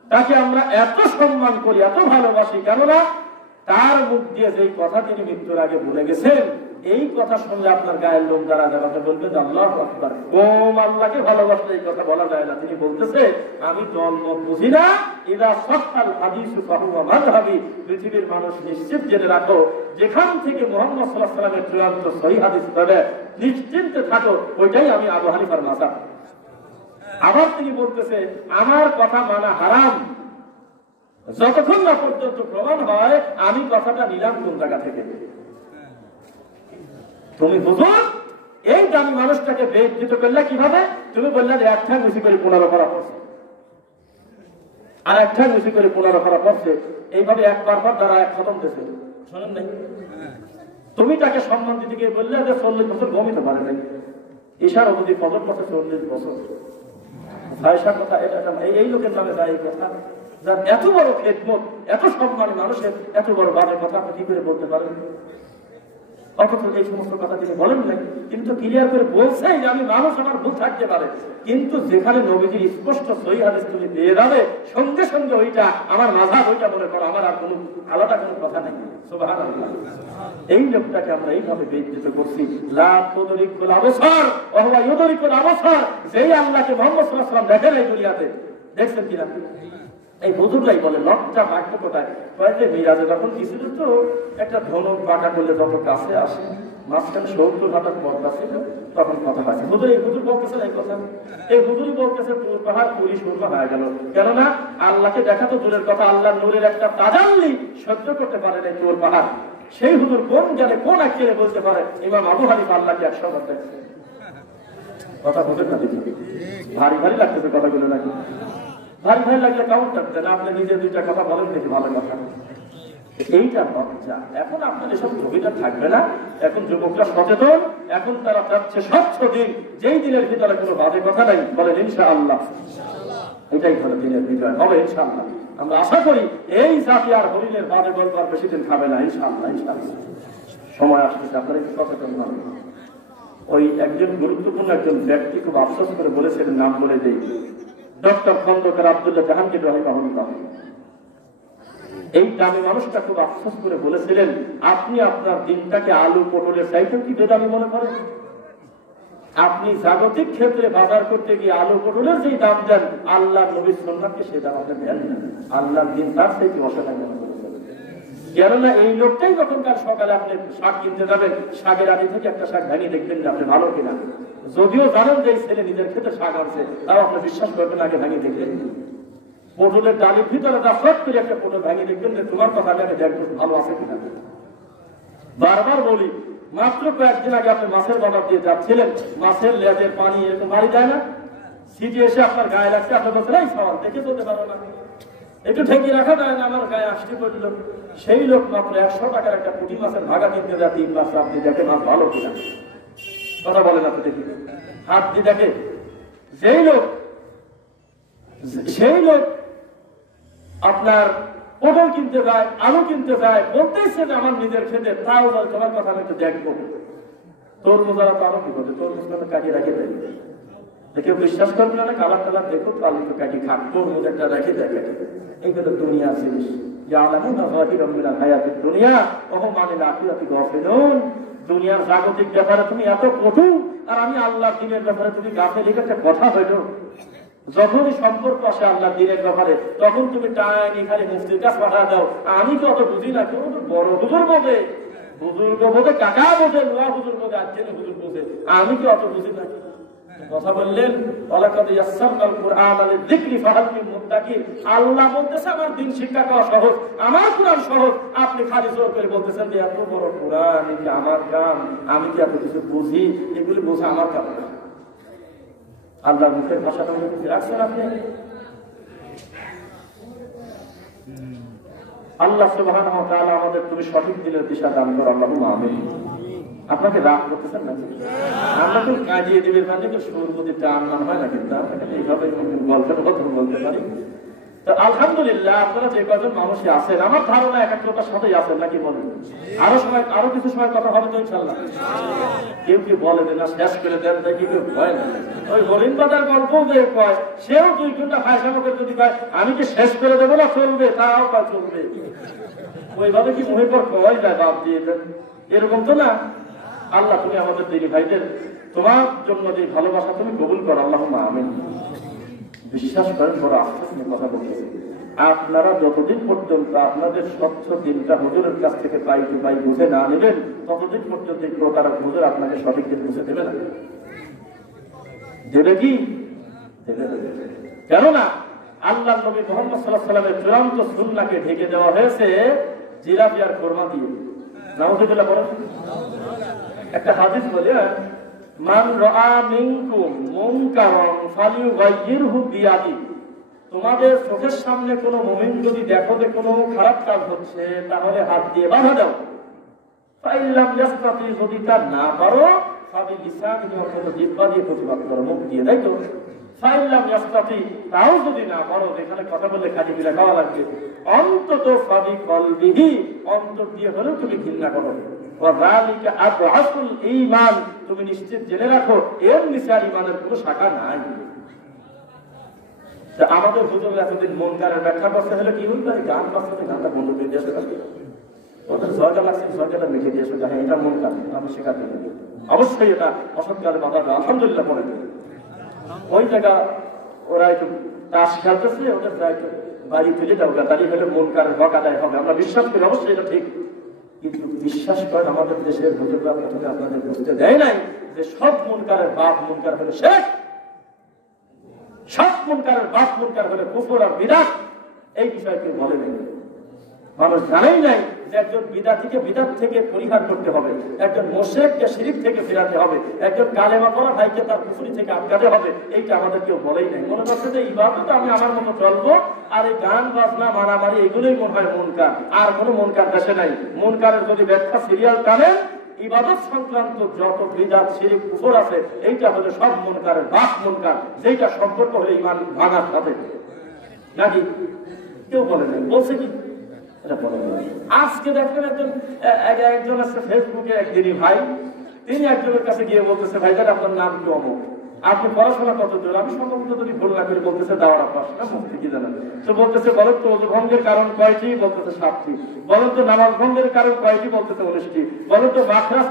তাকে আমরা এত সম্মান করি, এত ভালোবাসি, কেননা তার মুখ দিয়ে যেই কথা তিনি মৃত্যুর আগে বলে গেছেন, এই কথা শুনলে আপনার গায়ের লোক যারা যারা বলবে যে আল্লাহু আকবার, কোন আল্লাহকে ভালোবাসলে এই কথা বলা যায় না। তিনি বলতেছে আমি দলমত বুঝি না, ইদা সাহহাল হাদিসু ফাহুয়া মাযহাবি। পৃথিবীর মানুষ নিশ্চিত জেনে রাখো, যেখান থেকে মুহাম্মদ সাল্লাল্লাহু আলাইহি ওয়াসাল্লামের চূড়ান্ত সহিহ হাদিস পাবে, নিশ্চিন্তে থাকো, ওইটাই আমি আবু হানিফার মাযহাব। আবার তিনি বলতেছে আমার কথা মানা হারাম, যতক্ষণ না পর্যন্ত প্রমাণ হয় আমি কথাটা নিলাম কোন জায়গা থেকে। তুমি বুঝো এই দামি মানুষটাকে বেইজ্জত করলে কিভাবে? তুমি বললে যে একটা বেশি করে 15 করা পড়ছে, আর একটা বেশি করে 15 করা পড়ছে, এইভাবে একবার পর দ্বারা এক খতম দিয়েছে। শোনেন নাই? তুমি তাকে সম্মান দিতে গিয়ে বললে যে 40 বছর ঘুমিতে পারে নাই, ঈশার অবধি ফজর পড়ছে 40 বছর। ভাইসা কথা এটা এই লোকের নামে যায় এই কথা, যার এত বড় খেদমত, এত সম্মান মানুষের, এত বড় বাজে কথা আপনি কি করে বলতে পারেন? অথচ এই সমস্ত কথা তিনি বলেন নাই, কিন্তু ক্লিয়ার করে বলছেন যে আমি মানুষ, আমার ভুল থাকতে পারে, কিন্তু যেখানে নবীজির স্পষ্ট সহিহ হাদিস তুমি পেয়ে যাবে সঙ্গে সঙ্গে ওইটা আমার মাযহাব, ওইটা মনে করো, আমার আর কোনো আলাদা কোনো কথা নেই। সুবহানাল্লাহ। এই লোকটাকে আমরা এইভাবে বেইজ্জত করছি। লা তুদরিকুল আবসার ওয়া হুয়া ইউদরিকুল আবসার, যেই আল্লাহকে মুহাম্মদ সাল্লাল্লাহু আলাইহি ওয়াসাল্লাম দেখেন এই দুনিয়াতে, দেখছেন কিনা? এই হুজুররাই বলে লজ্জা ভাগ্য কোথায়, কয়েছে মিরাজে যখন গেছিল তো একটা ধনুক বাঁকা করলে যত কাছে আসে, মাঝখানে 70 হাজার পর্দা ছিল, তখন কথা হয়েছে। হুজুর এই হুজুর বলতেছেন এই কথা, এই হুজুরই বলতেছে পাহাড় পুরি সুরমা হয়ে গেল। কেননা আল্লাহকে দেখা তো দূরের কথা, আল্লাহর নূরের একটা তাজাল্লি সহ্য করতে পারে না তোর পাহাড়। সেই হুজুর কোন জানে কোন আকিরে বলতে পারে ইমাম আবু হানিফা আল্লাহকে 100 বার দেখছে। কথা বলেন না দেখি, ভারী ভারী লাগতেছে কথাগুলো নাকি? ভারী ভারী লাগলে কাউন্টার দেন, আপনি নিজে দুইটা কথা বলেন দেখি, ভালো কথা। এইটা লজ্জা। এখন আপনার এসব ছবিটা থাকবে না, এখন যুবকরা সচেতন, এখন তারা চাচ্ছে স্বচ্ছ দিন, যেই দিনের ভিতরে কোনো বাজে কথা নাই, বলেন ইনশাআল্লাহ। এটাই হলো দিনের বিজয় হবে ইনশাআল্লাহ। আমরা আশা করি এই জাতি আর হরিণের বাজে গল্প আর বেশি দিন খাবে না ইনশাআল্লাহ। ইনশাআল্লাহ সময় আসতেছে, আপনারা একটু সচেতন হন। ওই একজন গুরুত্বপূর্ণ একজন ব্যক্তি খুব আফসোস করে বলেছিলেন, নাম বলে দেই, ডক্টর খন্দকার আব্দুল্লাহ জাহাঙ্গীর রাহিমাহুল্লাহ। এই দামি মানুষটা খুব আফসোস করে বলেছিলেন, আপনি আপনার দিনটাকে আলু পটলের চাইতেও কি বেদামি মনে করেন? আপনি জাগতিক ক্ষেত্রে বাজার করতে গিয়ে আলু পটলের যেই দাম দেন, আল্লাহ নবীর সুন্নাহকে সে দাম আপনি দেন না, আল্লাহর দিন তার থেকে অসহায় মনে করেন। কেননা এই লোকটাই যখনকার সকালে আপনি শাক কিনতে যাবেন, শাকের আড়ি থেকে একটা শাক ভেঙে দেখবেন যে আপনি ভালো কিনা, যদিও জানেন যে এই ছেলে নিজের ক্ষেত্রে শাক আনছে, তাও আপনি বিশ্বাস করবেন আগে ভেঙে দেখবেন। পটলের ডালির ভিতরে ফট করে একটা পটল ভেঙে দেখবেন যে তোমার কথা আগে দেখবেন ভালো আছে কিনা। বারবার বলি, মাত্র কয়েকদিন আগে আপনি মাছের বাজার দিয়ে যাচ্ছিলেন, মাছের লেজের পানি এরকম মারি যায় না, সিটে এসে আপনার গায়ে লাগছে, আপনার বলছেন এই সওয়াল দেখে চলতে পারো না, একটু ঠেকিয়ে রাখা যায় না, আমার গায়ে আসতে পড়ল। সেই লোক মাত্র 100 টাকার একটা পুঁটি মাছের ভাগা কিনতে যায় 3 মাস, আপনি দেখে মাছ ভালো কিনা, কথা বলেন আপনি দেখি, হাত দিয়ে দেখে। সেই লোক আপনার পটল কিনতে যায়, আলু কিনতে যায়, বলতেছে যে আমার নিজের খেতে, তাও তোমার কথা আমি একটু দেখবো। তরমুজারা তো আরো কি বলছে, তরমুজ কাটিয়ে রাখে দেয়, কেউ বিশ্বাস করবে না, কালার টালার দেখো, পালি তো কাটি খাক, তরমুজ একটা রেখে দেয় কাটি। এই কথা দুনিয়া জিনিস, দুনিয়ার জাগতিক ব্যাপারে তুমি এত কঠু, আর আমি আল্লাহ দিনের ব্যাপারে তুমি গাফেল, একটা কথা হইল। যখনই সম্পর্ক আসে আল্লাহ দিনের ব্যাপারে, তখন তুমি টাইনি খালি মুফতির কাছে পাঠা দাও, আমি তো অত বুঝি না, কেউ তো বড় হুজুর বোঝে, বুজুর্গ বোঝে, কাকা বোঝে, লোয়া হুজুর বোঝে, আজকে হুজুর বোঝে, আমি কি অত বুঝি না? কথা বললেন আল্লাহ বলতেছে আমার দিন শিক্ষা করা সহজ, আমার কোরআন সহজ, আপনি খালি জোর করে বলতেছেন যে এত বড় কোরআন, এটি আমার কাম, আমি কি এত কিছু বুঝি, এগুলি বোঝা আমার কাম না। আল্লাহর মুখের ভাষাটা রাখছেন আপনি। আল্লাহ সুবহানাহু ওয়া তাআলা আমাদের তুমি সঠিক দিনের দিশা দান করো, আল্লাহুম্মা আমিন। আপনাকে রাগ করতেছেন নাকি? আমরা তো কাজিয়ে দিবেন মানে তো সুর মধ্যে টান মান হয় না, কিন্তু এইভাবে গল্পের কথা বলতে পারি। তো আলহামদুলিল্লাহ আপনারা যে কজন মানুষই আছেন, আমার ধারণা একাত্মতার সাথেই আছেন নাকি বলেন? আরো কিছু সময় কথা হবে তো ইনশাল্লাহ। কেউ কি বলে না শেষ করে দেন, তাই কি কেউ ভয় না? ওই হরিণ বাজার গল্প যে কয়, সেও 2 ঘন্টা ফায়সামকে যদি কয় আমি কি শেষ করে দেবো না চলবে, তাও বা চলবে। ওইভাবে কি মনে কর কয় যায় বাপ দিয়ে দেন, এরকম তো না। আল্লাহ তুমি আমাদের দিনী ভাইদের তোমার জন্য যে ভালোবাসা তুমি কবুল করো, আল্লাহুম্মা আমিন। বিশ্বাস করেন, বড় আস্তে আস্তে কথা বলতেছি, আপনারা যতদিন পর্যন্ত আপনাদের স্বচ্ছ দিনটা হুজুরের কাছ থেকে পাই টু পাই বুঝে না নেবেন, ততদিন পর্যন্ত এই প্রতারক হুজুর আপনাকে সঠিক দিন বুঝে দেবে না। দেবে কি? কেননা আল্লাহ নবী মুহাম্মদ সাল্লাল্লাহু আলাইহি ওয়াসাল্লামের চূড়ান্ত সুন্নাহকে ঢেকে দেওয়া হয়েছে জিলাপি আর কোরমা দিয়ে। নাউযুবিল্লাহ বলেন। একটা হাদিস বলে, মান রাআ মিনকুম মুনকারান ফালিয়ুগাইয়িরহু বিয়াদিহি, তোমাদের চোখের সামনে কোনো মুমিন যদি দেখো যে কোনো খারাপ কাজ হচ্ছে, তাহলে হাত দিয়ে বাধা দাও। ফাইল্লাম ইয়াসতাতি, যদি তা না পারো ফাবিলিসানিহি, অন্তত জিহ্বা দিয়ে প্রতিবাদ করো, মুখ দিয়ে, তাই তো? ফাইল্লাম ইয়াসতাতি, তাও যদি না পারো, যেখানে কথা বললে খালি বিলা খাওয়া লাগবে, অন্তত ফাবিকলবিহি, অন্তর দিয়ে হলেও তুমি ঘৃণা করো। ওয়াযালিকা আদআফুল ঈমান, তুমি নিশ্চিত জেনে রাখো এর নিচে আর ঈমানের কোনো শাখা নাই। তা আমাদের হুজুর এতদিন মুনকারের ব্যাখ্যা করতে হলে কি বলতে পারে, গান বাজতে গানটা বন্ধ করে দিয়ে আসে, ওদের জয়টা লাগছে জয়টা মিশে দিয়ে আসে, হ্যাঁ এটা মুনকার, আমি শেখাতে হবে অবশ্যই এটা অসৎকারে বাধা আলহামদুলিল্লাহ পড়ে। ওই জায়গা ওরা একটু তাস খেলতেছে, ওদের একটু বাড়ি তুলে দাও, তারই হলে মুনকারের হক আদায় হবে, আমরা বিশ্বাস করি অবশ্যই এটা ঠিক। কিন্তু বিশ্বাস করেন আমাদের দেশের হুজুররা প্রথমে আপনাদের বুঝতে দেয় নাই যে সব মুনকারের বাপ মুনকার হলে শেখ, সব মুনকারের বাপ মুনকার হলে কুফর আর বিদআত, এই বিষয়ে কেউ বলে নাই। মানুষ জানেই নাই যে একজন বিদআতীকে বিদআত থেকে পরিহার করতে হবে, একজন মুশরিককে শিরক থেকে ফেরাতে হবে, একজন কালেমা পড়া ভাইকে তার কুফরি থেকে আটকাতে হবে, এইটা আমাদের কেউ বলেই নাই। মনে করছে যে ইবাদত আমি আমার মতো চলবো, আর এই গান বাজনা মারামারি এগুলোই মনে হয় মুনকার, আর কোনো মুনকার দেশে নাই। মুনকারের যদি ব্যাখ্যা সিরিয়াল টানেন, ইবাদত সংক্রান্ত যত বিদআত শিরক কুফর আছে এইটা হলো সব মুনকারের বাপ মুনকার, যেটা সম্পর্ক হলে ঈমান ভাঙার সাথে, নাকি কেউ বলে নাই। বলছে কি আজকে দেখবেন একজন আছে ফেসবুকে একদিনই ভাই, তিনি একজনের কাছে গিয়ে বলতেছে ভাই জান আপনার নাম কি অমুক, আপনি পড়াশোনা কত দূর, আমি সম্ভবত যদি ভুল না করি বলতেছে দাওয়ার আব্বাস না মুফতি কি জানেন, তো বলতেছে বলেন তো ওযু ভঙ্গের কারণ কয়টি, বলতেছে 7টি, বলেন তো নামাজ ভঙ্গের কারণ কয়টি, বলতেছে 19টি, বলেন তো মাখরাজ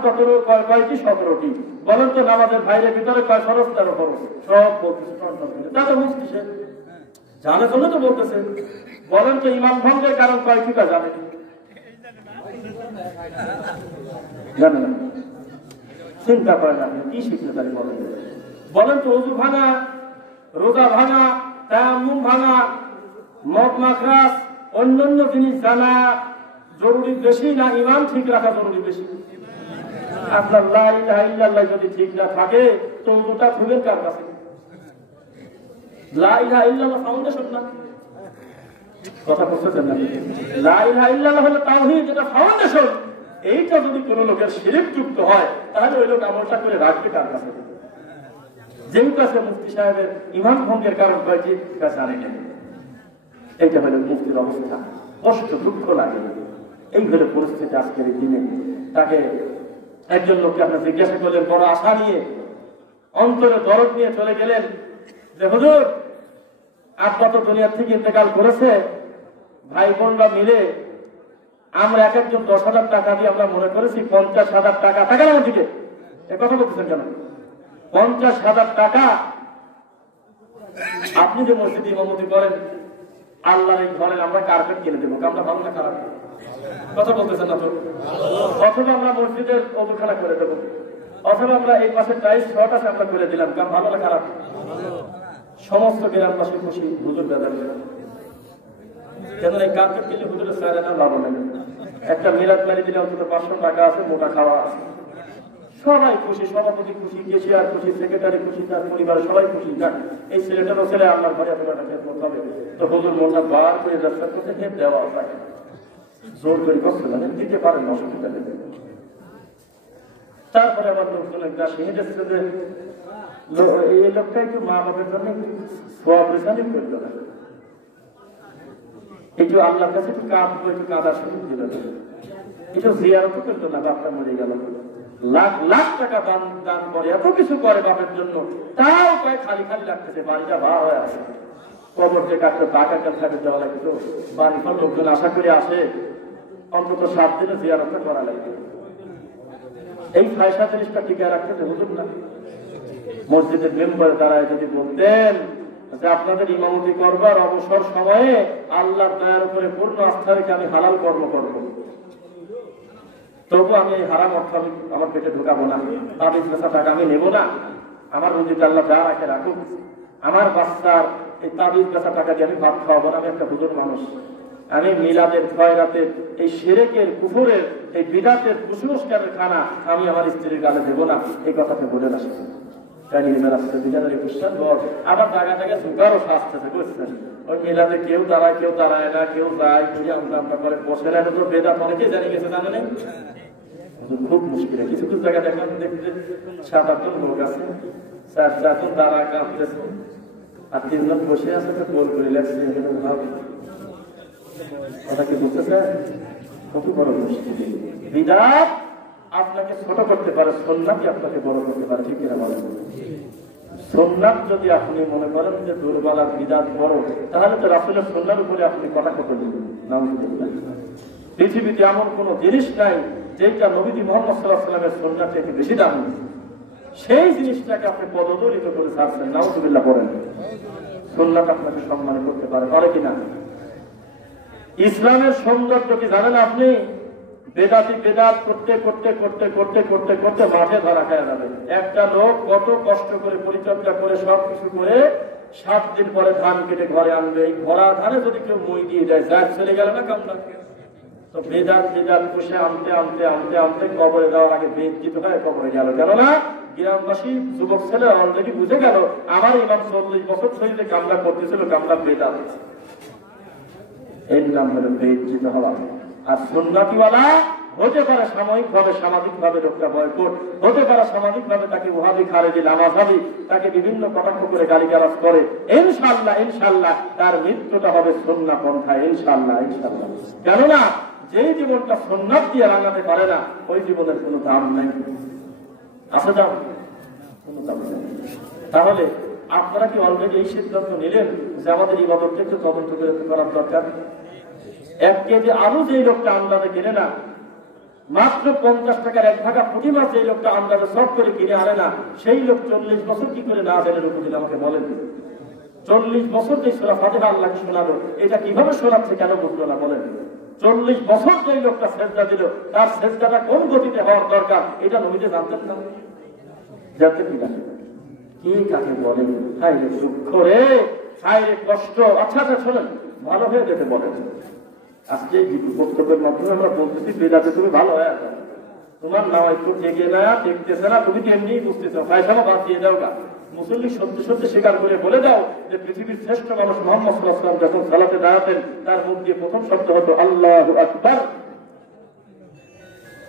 কয়টি, 17টি, বলেন তো নামাজের বাইরের ভিতরে কয় ফরজ, 13 ফরজ, সব বলতেছে। তাহলে মুফতি সে জানে জন্য তো বলতেছে। বলেন তো ঈমান ভঙ্গের কারণ কয়টি, তা জানে জানে না, চিন্তা করেন আপনি কি শিখতে পারি বলেন। বলেন তো ওযু ভাঙা, রোজা ভাঙা, তায়াম্মুম ভাঙা, মদ মাখরাজ অন্যান্য জিনিস জানা জরুরি বেশি না ঈমান ঠিক রাখা জরুরি বেশি? আপনার লা ইলাহা ইল্লাল্লাহ যদি ঠিক না থাকে তো ওটা খুবেন কার কাছে? লা ইলাহা ইল্লাল্লাহ ফাউন্ডেশন না, কথা বুঝতেছেন না? লা ইলাহা ইল্লাল্লাহ হলো তাওহীদ, এটা ফাউন্ডেশন। এইটা যদি কোনো লোকের শিরক যুক্ত হয় তাহলে ওই লোক আমলটা করে রাখবে কার কাছে? যেই কাছে মুফতি সাহেবের ঈমান ভঙ্গের কারণ কয়টি কাছে জানে না। এইটা হলো মুফতির অবস্থা, কষ্ট দুঃখ লাগে। এই হলো পরিস্থিতি আজকের এই দিনে। তাকে একজন লোককে আপনি জিজ্ঞাসা করলেন বড় আশা নিয়ে, অন্তরে দরদ নিয়ে চলে গেলেন যে হুজুর আব্বা তো দুনিয়া থেকে ইন্তেকাল করেছে, ভাই বোনরা মিলে আমরা এক একজন 10,000 টাকা দিয়ে আমরা মনে করেছি 50,000 টাকা, টাকা না দিকে এ কথা বলতেছেন কেন? 50,000 টাকা আপনি যে মসজিদে ইমামতি করেন আল্লাহর এই ঘরে আমরা কার্পেট কিনে দেবো, আমরা ভালো না খারাপ? কথা বলতেছেন না তো? অথবা আমরা মসজিদের অবখানা করে দেবো, অথবা আমরা এই পাশে টাইলস শর্ট আছে আমরা করে দিলাম, কারণ ভালো না খারাপ? সমস্ত গ্রামবাসী খুশি, হুজুর বেদার কেন এই কার্পেট কিনলে হুজুরের সারে না লাভ নেই। একটা মিলাদ মারি দিলে অন্তত 500 টাকা আছে, মোটা খাওয়া আছে, সবাই খুশি, সভাপতি খুশি, কেশিয়ার খুশি, সেক্রেটারি খুশি, তার পরিবারের সবাই খুশি। যাক এই ছেলেটারও ছেলে আল্লাহর ঘরে আপনারা খেয়ে করতে হবে, তো হুজুর মোটা বার করে ব্যবসা করতে খেয়ে দেওয়া যায়, জোর করে করতে মানে দিতে পারেন, অসুবিধা নেই। তারপরে আমার লোকজন একটা হেঁটেছে যে এই লোকটা একটু মা বাবার জন্য সব রেশানি করলো না, একটু আল্লাহর কাছে একটু কাঁদবো, একটু কাঁদার সুযোগ দিল না, একটু জিয়ারত করলো না, বাপটা মরে গেল, লাখ লাখ টাকা দান করে, এত কিছু করে বাপের জন্য, তাও কয় খালি খালি লাগতেছে, বাড়িটা ভা হয়ে আছে, কবর থেকে একটা টাকা থাকে দেওয়া লাগে, তো বাড়ি পর লোকজন আশা করে আসে, অন্তত 7 দিনে জিয়ারতটা করা লাগবে। এই 37টা টিকা রাখতে হুজুর না মসজিদের মেম্বার দ্বারায় যদি বলতেন যে আপনাদের ইমামতি করবার অবসর সময়ে আল্লাহর দয়ার উপরে পূর্ণ আস্থা রেখে আমি হালাল কর্ম করব, তবু আমি এই হারাম অর্থ আমি আমার পেটে ঢুকাবো না, তাবিজ বেচা টাকা আমি নেবো না, আমার রুজিতে আল্লাহ যা রাখে রাখুক, আমার বাচ্চার এই তাবিজ বেচা টাকা দিয়ে আমি ভাত খাওয়াবো না, আমি একটা হুজুর মানুষ, আমি মিলাদের খয়রাতের এই শিরকের কুফরের এই বিদআতের কুসংস্কারের খানা আমি আমার স্ত্রীর গালে দেবো না, এই কথাটা বলে আসছে। আবার জায়গা জায়গায় সুগারও আসতেছে, বুঝছেন? ওই মিলাদে কেউ দাঁড়ায়, কেউ দাঁড়ায় না, কেউ যায়, আমরা করে বসে না, তো বেদাত অনেকেই জানি গেছে, জানে না? খুব মুশকিল। কিছু কিছু জায়গা দেখলাম, দেখতে 7-8 জন লোক আছে, 4-4 দাঁড়া কাঁপতেছে, আর 3 জন বসে আছে, গোল করে লাগছে, কথা কি বুঝতেছে? কত বড় মুশকিল। বিদআত আপনাকে ছোট করতে পারে, সুন্নাতই আপনাকে বড় করতে পারে। ঠিক কিনা বলেন? সুন্নাত যদি আপনি মনে করেন যে দুর্বল আর বিদাত বড়, তাহলে তো রাসূলের সুন্নাহর উপরে আপনি কথা করবেন। পৃথিবীতে এমন কোন জিনিস নাই যেটা নবীজি মুহাম্মদ সাল্লাল্লাহু আলাইহি ওয়াসাল্লামের সুন্নাত থেকে বেশি দামি, সেই জিনিসটাকে আপনি পদদলিত করে ছাড়ছেন। নাউযুবিল্লাহ করেন। সুন্নাত আপনাকে সম্মান করতে পারে, পারে কিনা? ইসলামের সৌন্দর্য কি জানেন আপনি? বেদাতি বেদাত করতে করতে করতে করতে করতে করতে মাঠে ধরা খায় যাবে। একটা লোক কত কষ্ট করে পরিচর্যা করে সবকিছু করে 7 দিন পরে ধান কেটে ঘরে আনবে। এই ভরা ধানে যদি কেউ মই দিয়ে দেয়, যা চলে গেল না কামনা। তো বেদাত বেদাত কষে আনতে আনতে আনতে আনতে কবরে যাওয়ার আগে বেজ্জিত হয়ে কবরে গেল। কেননা গ্রামবাসী যুবক ছেলে অলরেডি বুঝে গেল আমার ইমাম 40 বছর শরীরে কামলা করতেছিল, কামলা বেদাত। এর নাম হলো বেজ্জিত হওয়া। আর সুন্নাতিওয়ালা হতে পারে সাময়িকভাবে সামাজিকভাবে লোকটা বয়কট, হতে পারে সামাজিকভাবে তাকে ওয়াহাবি খারেজি নামাজি তাকে বিভিন্ন কটাক্ষ করে গালিগালাজ করে, ইনশাআল্লাহ ইনশাআল্লাহ তার মৃত্যুটা হবে সুন্নাহ পন্থায়। ইনশাআল্লাহ ইনশাআল্লাহ। কেননা যেই জীবনটা সুন্নাত দিয়ে রাঙাতে পারে না, ওই জীবনের কোনো দাম নাই। আছে দাম? কোনো দাম নেই। তাহলে আপনারা কি অলরেডি এই সিদ্ধান্ত নিলেন যে আমাদের ইবাদতটা একটু তদন্ত করে করার দরকার? 1 কেজি আলু যেই লোকটা আন্দাজে কিনে না, মাত্র 50 টাকার 1 ভাগা পুঁটি মাছ যেই লোকটা আন্দাজে শর্ট করে কিনে আনে না, সেই লোক 40 বছর কি করে না জেনে রুকু দিলে আমাকে বলেন। 40 বছর যে সূরা ফাতিহা আল্লাহকে শোনালো, এটা কিভাবে শোনাচ্ছে কেন বুঝলো না বলেন? 40 বছর যেই লোকটা সেজদা দিল, তার সেজদাটা কোন গতিতে হওয়ার দরকার এটা নবীজি জানতেন না? জানতেন কি না? কি কাকে বলে? হায় রে দুঃখ রে, হায় রে কষ্ট। আচ্ছা আচ্ছা শোনেন, ভালো হয়ে যেতে বলেন। আজকে বক্তব্যের মাধ্যমে আমরা বলতেছি বেদাতে তুমি ভালো হয়ে যাবে, তোমার নাও একটু জেগে না দেখতেছে না, তুমি কি এমনি বুঝতেছো, পয়সাও বাদ দিয়ে দাও গা। মুসল্লি সত্যি সত্যি স্বীকার করে বলে দাও যে পৃথিবীর শ্রেষ্ঠ মানুষ মুহাম্মদ সাল্লাল্লাহু আলাইহি ওয়াসাল্লাম যখন সালাতে দাঁড়াতেন, তার মুখ দিয়ে প্রথম শব্দ হতো আল্লাহু আকবার।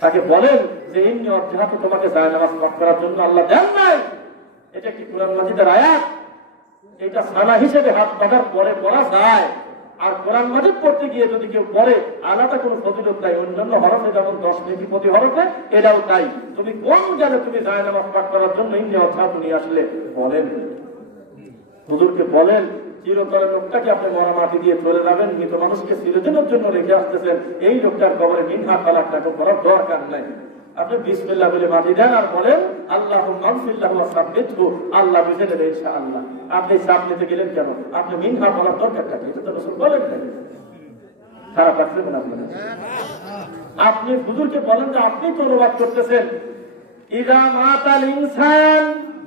তাকে বলেন যে এমনি অধ্যাত্ম তোমাকে জায়নামাজ পাঠ করার জন্য আল্লাহ দেন নাই। এটা কি কোরআন মাজিদের আয়াত? এটা সানা হিসেবে হাত বাঁধার পরে পড়া যায়। আর কোরআন মাজিদ পড়তে গিয়ে যদি কেউ পড়ে, আলাদা কোনো ফজিলত নাই। অন্যান্য হরফে যেমন 10 নেকি প্রতি হরফে, এটাও তাই। তুমি কোন জ্ঞানে তুমি জায়নামাজ পাঠ করার জন্য ইন্নি অধ্যাত্ম নিয়ে আসলে বলেন? হুজুরকে বলেন চিরতরের লোকটাকে আপনি মরা মাটি দিয়ে চলে যাবেন, মৃত মানুষকে চিরদিনের জন্য রেখে আসতেছেন, এই লোকটার কবরে মিনহা তালাক টাকা করার দরকার নাই। আপনি বিসমিল্লাহ বলে মাটি দেন আর বলেন আল্লাহুম্মা আগফিরলাহু ওয়া সাব্বিতহু, আল্লাহ বুঝে নেবে ইনশাআল্লাহ। আপনি সাপ নিতে গেলেন কেন? আপনি মিনহা বলার দরকারটা কি? এটা তো রাসূল বলেন নাই। খারাপ লাগছে না আপনার? আপনি হুজুরকে বলেন যে আপনি তো অনুবাদ করতেছেন ইযা মাতাল ইনসান,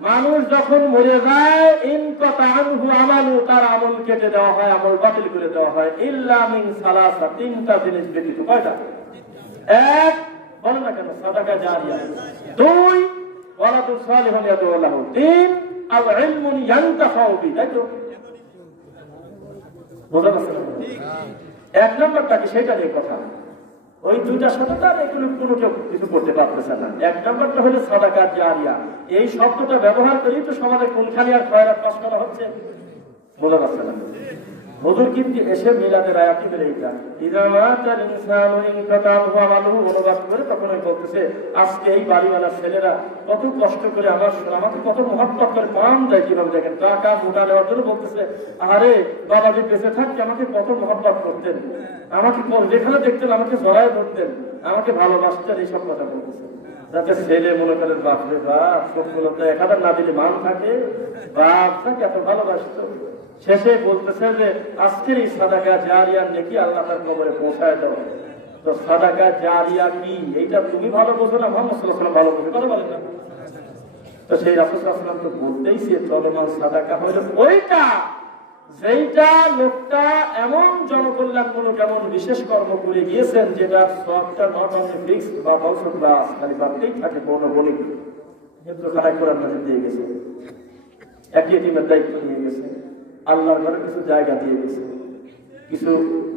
মানুষ যখন মরে যায়, ইনকাতা আনহু আমালু, তার আমল কেটে দেওয়া হয়, আমল বাতিল করে দেওয়া হয়, ইল্লা মিন সালাসা, 3টা জিনিস ব্যতীত। কয়টা? 1 বলেন না কেন? সাদাকা জারিয়া। 2 ওয়ালাদুস সালিহুন ইয়াদউ লাহু। 3 আল ইলমুন ইয়ানতাফাউ বি। তাই তো? বোঝা যাচ্ছে? 1 নম্বরটা কি সেটা নিয়ে কথা। ওই 2টার সাথে তার এগুলো কোনো কেউ কিছু করতে পারতেছে না। 1 নম্বরটা হলো সাদাকা জারিয়া। এই শব্দটা ব্যবহার করেই তো সমাজে কোনখানি আর খয়রাত পাস করা হচ্ছে। বোঝা যাচ্ছে না? হুজুর কিন্তু এসে মিলাদের আয়াতই বলে এটা ইযা মাতাল ইনসানু ইনকাতা আনহু আমালুহু অনুবাদ করে তখন ওই বলতেছে আজকে এই বাড়িওয়ালা ছেলেরা কত কষ্ট করে আমাকে কত মহব্বত করে পান দেয়। কিভাবে দেখেন, টাকা মোটা নেওয়ার জন্য বলতেছে আরে বাবাজি বেঁচে থাকতে আমাকে কত মহব্বত করতেন, আমাকে যেখানে দেখতেন আমাকে জড়ায় ধরতেন, আমাকে ভালোবাসতেন, এইসব কথা বলতেছে। যাতে ছেলে মনে করেন বাপরে বাপ, সবগুলো তো 1000 না দিলে মান থাকে, বাপ থাকে এত ভালোবাসত। শেষে বলতেছে যে আজকের এই সাদাকা জারিয়ার নেকি আল্লাহ তার কবরে পৌঁছায় দাও। তো সাদাকা জারিয়া কি এইটা তুমি ভালো বোঝো না, মুহাম্মদ সাল্লাল্লাহু আলাইহি ওয়াসাল্লাম ভালো বোঝে, কথা বলেন না? তো সেই রাসূল সাল্লাল্লাহু আলাইহি ওয়াসাল্লাম তো বলতেইছে চলমান সাদাকা হলো ওইটা যেইটা লোকটা এমন জনকল্যাণমূলক এমন বিশেষ কর্ম করে গিয়েছেন যেটা সবটা নট অনলি ফিক্স বা বছর বা খালি বাড়তেই থাকে পৌনবণিক। কিন্তু খারাপ কোরআন মাজিদ দিয়ে গেছে, এক ইতিমের দায়িত্ব নিয়ে গেছে, আল্লাহর ঘরে কিছু জায়গা দিয়ে গেছে, কিছু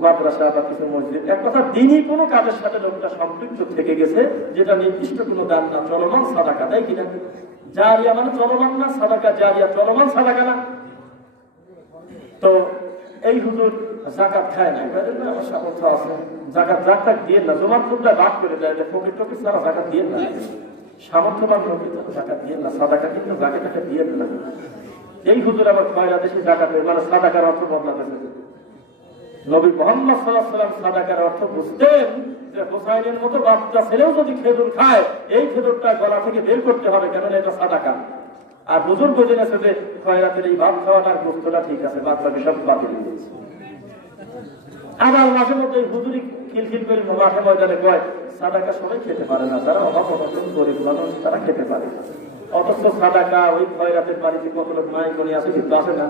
মাদ্রাসা বা কিছু মসজিদ, এক কথা দিনই কোনো কাজের সাথে লোকটা সম্পৃক্ত থেকে গেছে যেটা নির্দিষ্ট কোনো দান না, চলমান সাদাকা। তাই কিনা? জারিয়া মানে চলমান না, সাদাকা জারিয়া চলমান সাদাকা না। তো এই হুজুর জাকাত খায় না, আমার সামর্থ্য আছে, জাকাত দিয়ে না, জমার টুকরা ভাগ করে দেয়, ফকির টকির ছাড়া জাকাত দিয়ে না, সামর্থ্যবান লোক জাকাত দিয়ে না, সাদাকা কিন্তু জাকাতটা দিয়ে না। এই হুজুর আবার খয়রা দেশে জাকাত মানে সাদাকার অর্থ বদলাতেছে। নবী মুহাম্মদ সাল্লাল্লাহু আলাইহি ওয়াসাল্লাম সাদাকার অর্থ বুঝতেন যে হুসাইনের মতো বাচ্চা ছেলেও যদি খেজুর খায়, এই খেজুরটা গলা থেকে বের করতে হবে, কেন এটা সাদাকা। আর হুজুর বুঝে গেছে যে খয়রাতের এই ভাত খাওয়াটার গোস্তটা ঠিক আছে, বাদ বাকি সব বাতিল হয়েছে। আবার মাঝে মধ্যে হুজুরি খিলখিল করে মাঠে ময়দানে কয় সাদাকা সবাই খেতে পারে না, যারা অভাব অনটন গরিব মানুষ তারা খেতে পারে। অথচ সাদাকা ওই খয়রাতের বাড়িতে কত লোক মাই করে আসে, কিন্তু আসে না,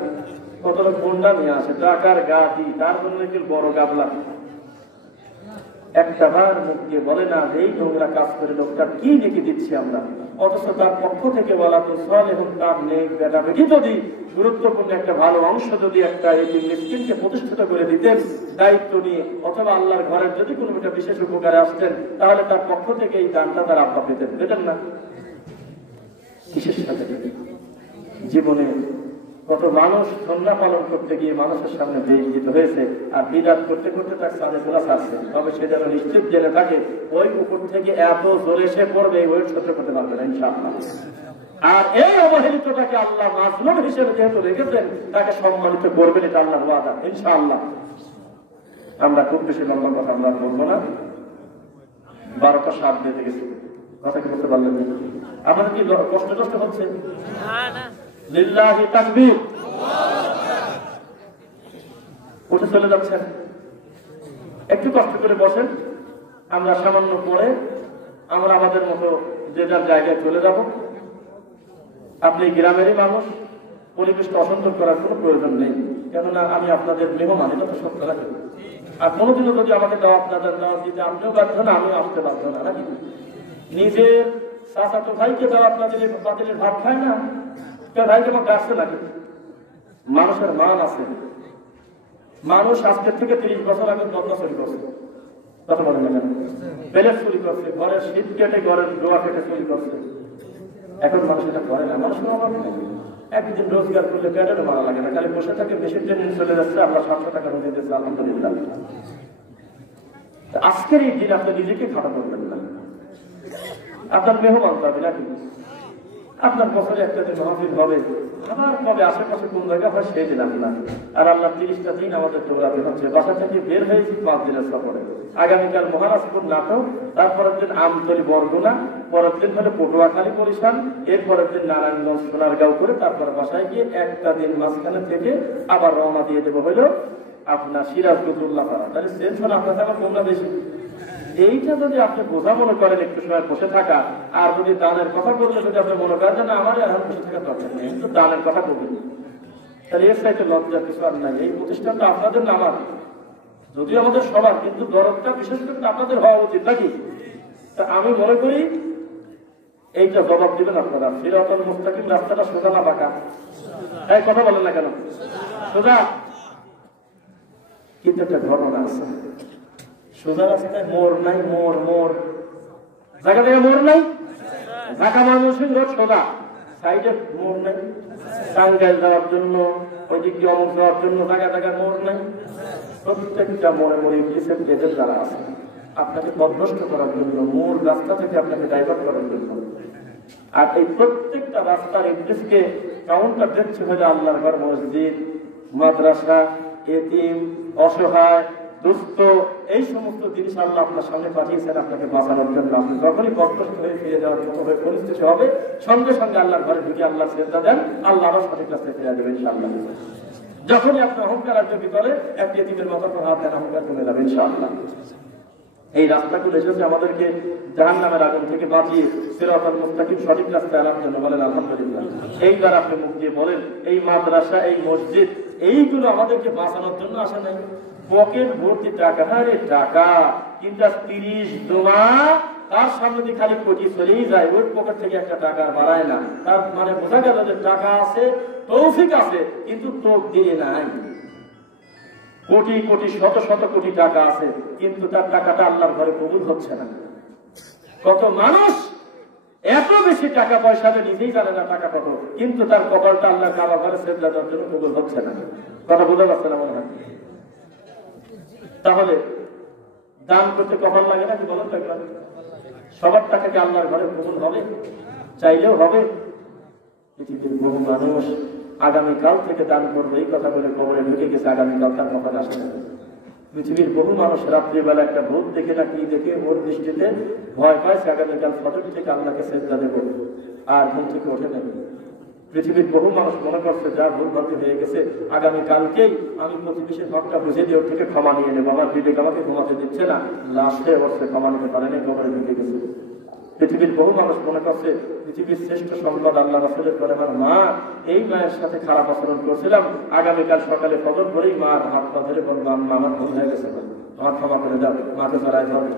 কত লোক গুন্ডা নিয়ে আসে, টাকার গাদি, তার জন্য একটু বড় গাবলা। একটা বার মুখ দিয়ে বলে না যে এই নোংরা কাজ করে লোকটা কি নেকি দিচ্ছি আমরা, অথচ তার পক্ষ থেকে বলা তো সল এবং তার নেক বেটা বেটি যদি গুরুত্বপূর্ণ একটা ভালো অংশ যদি একটা এই মিসকিনকে প্রতিষ্ঠিত করে দিতেন দায়িত্ব নিয়ে, অথবা আল্লাহর ঘরের যদি কোনো একটা বিশেষ উপকারে আসতেন, তাহলে তার পক্ষ থেকে এই দানটা তার আব্বা পেতেন না। কিসের সাথে জীবনে কত মানুষ সন্ধ্যা পালন করতে গিয়ে মানুষের সামনে বেইজ্জত হয়েছে, আর বিরাট করতে করতে তার সাথে তোলা ছাড়ছে, তবে সে যেন নিশ্চিত জেনে থাকে ওই উপর থেকে এত জোরে সে পড়বে ওই সহ্য করতে পারবে না ইনশাআল্লাহ। আর এই অবহেলিতটাকে আল্লাহ মাজলুম হিসেবে যেহেতু রেখেছেন, তাকে সম্মানিত করবেন, এটা আল্লাহর ওয়াদা ইনশাআল্লাহ। আমরা খুব বেশি লম্বা কথা আমরা বলবো না, 12টা 7 বেজে গেছে, কথা কি বলতে পারলেন? আপনাদের কি কষ্ট হচ্ছে? লিল্লাহি তাকবীর, উঠে চলে যাচ্ছেন, একটু কষ্ট করে বসেন, আমরা সামান্য পরে আমরা আমাদের মতো যে যার জায়গায় চলে যাব। আপনি গ্রামেরই মানুষ, পরিবেশটা অসুন্দর করার কোনো প্রয়োজন নেই, কেননা আমি আপনাদের মেহমান, এটা তো সত্য নাকি? আর কোনোদিনও যদি আমাকে দাওয়াত দিতে আপনিও বাধ্য না, আমিও আসতে বাধ্য না, নাকি? নিজের চাচাতো ভাইকে দাওয়াত না দিলে বাতিলের ভাত খায় না, ভাইকে আমার ডাকছে নাকি? মানুষের মান আছে। মানুষ আজকের থেকে 30 বছর আগে বদনা চুরি করছে, কথা বলেন না কেন? প্লেট চুরি করছে, ঘরের শীত কেটে ঘরের ডোয়া কেটে চুরি করছে। এখন মানুষ এটা করে না, মানুষ একদিন রোজগার করলে পেটের মারা লাগে না, খালি বসে থাকে, বেশি ট্রেনিং চলে যাচ্ছে, আমরা 700 টাকা রোজে দিচ্ছি, আলহামদুলিল্লাহ। আজকের এই দিন আপনি নিজেকে খারাপ করবেন না, আপনার মেহমান পাবে নাকি? আপনার বছরে একটা দিন মাহফিল হবে, আবার কবে আশেপাশে কোন জায়গা হয় সেই দিন আপনার। আর আল্লাহ 30টা দিন আমাদের দৌড়াবে হচ্ছে, বাসা থেকে বের হয়েছি 5 দিনের সফরে। আগামীকাল মহারাজপুর নাটক, তারপরের দিন আমতলী বরগুনা, পরের দিন হলে পটুয়াখালী পরিশান, এরপরের দিন নারায়ণগঞ্জ সোনারগাঁও করে তারপর বাসায় গিয়ে একটা দিন মাঝখানে থেকে আবার রওনা দিয়ে দেবো হইলো আপনার সিরাজগঞ্জুল্লাহ পাড়া। তাহলে টেনশন আপনার থাকা তোমরা বেশি। এইটা যদি আপনি বোঝা মনে করেন একটু সময় বসে থাকা, আর যদি দানের কথা বললে যদি আপনি মনে করেন না আমার এখন বসে থাকা দরকার নেই, কিন্তু দানের কথা বলবেন, তাহলে এর সাইতে লজ্জার কিছু আর নাই। এই প্রতিষ্ঠানটা আপনাদের না আমার, যদিও আমাদের সবার, কিন্তু দরদটা বিশেষ করে আপনাদের হওয়া উচিত নাকি? তা আমি মনে করি এইটা জবাব দিবেন আপনারা। সিরাতাল মুস্তাকিম রাস্তাটা সোজা না বাঁকা? এই কথা বলেন না কেন? সোজা, কিন্তু একটা ঘটনা আছে, সোজা রাস্তায় মোড় নাই, মোড় জায়গা থেকে মোড় নাই, ঢাকা মানুষের রোড সোজা, সাইডে মোড় নাই, টাঙ্গাইল যাওয়ার জন্য, ওই দিক দিয়ে অমুক যাওয়ার জন্য জায়গা মোড় নাই। প্রত্যেকটা মোড়ে ইংলিশের এজেন্ট যারা আছে আপনাকে পথভ্রষ্ট করার জন্য, মূল রাস্তা থেকে আপনাকে ডাইভার্ট করার জন্য। আর এই প্রত্যেকটা রাস্তার ইংলিশকে কাউন্টার দেখছে হলে আল্লাহর ঘর, মসজিদ, মাদ্রাসা, এতিম, অসহায়, দুস্থ, এই সমস্ত জিনিস আল্লাহ আপনার সামনে পাঠিয়েছেন আপনাকে বাঁচানোর জন্য। আপনি যখনই পথভ্রষ্ট হয়ে ফিরে যাওয়ার মতো হয়ে পরিস্থিতি হবে, সঙ্গে সঙ্গে আল্লাহর ঘরে ঢুকে আল্লাহ শ্রদ্ধা দেন, আল্লাহ আরো সঠিক রাস্তায় ফিরে যাবে ইনশাআল্লাহ। যখনই আপনি অহংকার রাজ্যের ভিতরে একটি এতিমের মতো হাত দেন, অহংকার কমে যাবে ইনশাআল্লাহ। এই রাস্তাগুলো এসেছে আমাদেরকে জাহান্নামের আগুন থেকে বাঁচিয়ে সিরাতাল মুস্তাকিম সঠিক রাস্তায় আনার জন্য, বলেন আলহামদুলিল্লাহ। এইবার আপনি মুখ দিয়ে বলেন, এই মাদ্রাসা, এই মসজিদ, এইগুলো আমাদেরকে বাঁচানোর জন্য আসে নাই। পকেট ভর্তি টাকা, আরে টাকা, কিন্তু 30 দোমা তার সামনে দিয়ে খালি কোটি চলেই যায়, ওই পকেট থেকে একটা টাকা বাড়ায় না। তার মানে বোঝা গেল যে টাকা আছে, তৌফিক আছে, কিন্তু তকদিরে নাই। কোটি কোটি শত শত কোটি টাকা আছে, কিন্তু তার টাকাটা আল্লাহর ঘরে কবুল হচ্ছে না। কত মানুষ এত বেশি টাকা পয়সা নিজেই জানে না টাকা কত, কিন্তু তার কপালটা আল্লাহর কাবা ঘরে সেজদা দেওয়ার জন্য কবুল হচ্ছে না। কথা বোঝা যাচ্ছে না মনে হয়? তাহলে দান করতে কপাল লাগে নাকি বলেন? সবার টাকা কি আল্লাহর ঘরে কবুল হবে? চাইলেও হবে? পৃথিবীর বহু মানুষ আগামীকাল থেকে দান করবে এই কথা বলে কবরে ঢুকে গেছে, আগামীকাল তার কথা আসে না। পৃথিবীর বহু মানুষ রাত্রিবেলা একটা ভূত দেখে না কি দেখে ওর দৃষ্টিতে ভয় পাইছে, আগামীকাল ফজর থেকে আল্লাহকে সেজদা দেব, আর ঘুম থেকে ওঠে নেবে। পৃথিবীর বহু মানুষ মনে করছে যা ভুল ভ্রান্তি হয়ে গেছে, আগামীকালকেই আমি প্রতিবেশীর হকটা বুঝে দিয়ে ওর থেকে ক্ষমা নিয়ে নেবো, আমার বিবেক আমাকে ঘুমাতে দিচ্ছে না, লাস্টে ওরছে ক্ষমা নিতে পারেনি, কবরে ঢুকে গেছে। পৃথিবীর বহু মানুষ মনে করছে পৃথিবীর শ্রেষ্ঠ সম্পদ আল্লাহ রাসূলের পরে আমার মা, এই মায়ের সাথে খারাপ আচরণ করছিলাম, আগামীকাল সকালে ফজর করেই মা হাত পা ধরে বলবো আম্মা আমার ভুল হয়ে গেছে, আমার ক্ষমা করে দাও, মাকে জড়াই ধরে।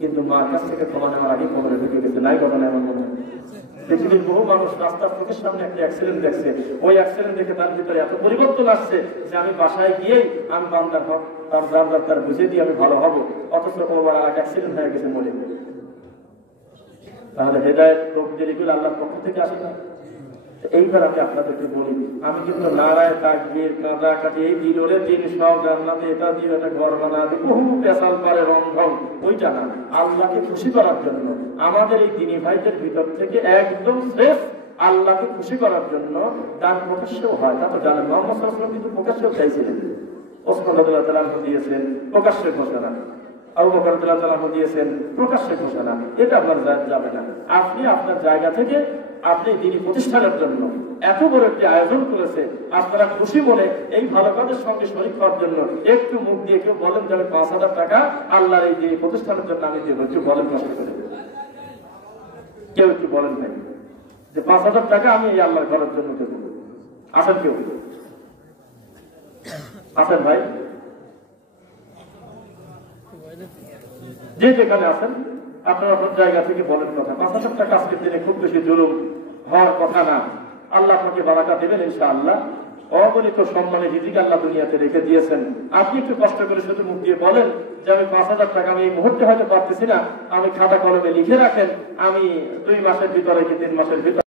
কিন্তু মার কাছ থেকে ক্ষমা নেওয়ার আগে কবরে ঢুকে গেছে। নাই ঘটনা এমন মনে হয়? পৃথিবীর বহু মানুষ রাস্তার চোখের সামনে একটা অ্যাক্সিডেন্ট দেখছে, ওই অ্যাক্সিডেন্ট দেখে তার ভিতরে এত পরিবর্তন আসছে যে আমি বাসায় গিয়েই আমি বান্দার হক তার বুঝে দিয়ে আমি ভালো হবো, অথচ ওর এক অ্যাক্সিডেন্ট হয়ে গেছে মরে। তাহলে হেদায়েত তকদির এগুলো আল্লাহর পক্ষ থেকে আসে না? এইবার আমি আপনাদেরকে বলি, আমি কিন্তু নারায় তাকবীর কাঁদা কাটি এই দিলরে দিন সব জান্নাতে এটা দিয়ে একটা ঘর বানাতে বহু পেশাল পারে রন্ধন, ওইটা না। আল্লাহকে খুশি করার জন্য আমাদের এই দিনী ভাইদের ভিতর থেকে একদম শ্রেষ্ঠ আল্লাহকে খুশি করার জন্য দান প্রকাশ্যও হয়। তা তো জানেন, মুহাম্মদ সাল্লাল্লাহু আলাইহি ওয়াসাল্লাম কিন্তু প্রকাশ্যও চাইছিলেন। ওসমান রাদিয়াল্লাহু তাআলা দিয়েছেন প্রকাশ্যে ঘোষণা, আবু বকর রাদিয়াল্লাহু তাআলা দিয়েছেন প্রকাশ্যে ঘোষণা। এটা আপনার যাবে না। আপনি আপনার জায়গা থেকে আপনি দিনী প্রতিষ্ঠানের জন্য এত বড় একটি আয়োজন করেছে, আপনারা খুশি মনে এই ভালো কাজের সঙ্গে শরীক হওয়ার জন্য একটু মুখ দিয়ে কেউ বলেন যে আমি ৫,০০০ টাকা আল্লাহর এই দিনী প্রতিষ্ঠানের জন্য আমি দেবো, একটু বলেন কষ্ট করে। কেউ একটু বলেন ভাই যে ৫,০০০ টাকা আমি এই আল্লাহর ঘরের জন্য দেবো? আসেন কেউ? আসেন ভাই, যে যেখানে আছেন আপনারা আপনার জায়গা থেকে বলেন কথা। ৫,০০০ টাকা আজকের দিনে খুব বেশি জুলুম হওয়ার কথা না। আল্লাহ আপনাকে বারাকাত দেবেন ইনশাআল্লাহ। অগণিত সম্মানে রিজিক আল্লাহ দুনিয়াতে রেখে দিয়েছেন। আপনি একটু কষ্ট করে শুধু মুখ দিয়ে বলেন যে আমি ৫,০০০ টাকা আমি এই মুহূর্তে হয়তো পারতেছি না, আমি খাতা কলমে লিখে রাখেন, আমি ২ মাসের ভিতরে কি ৩ মাসের ভিতরে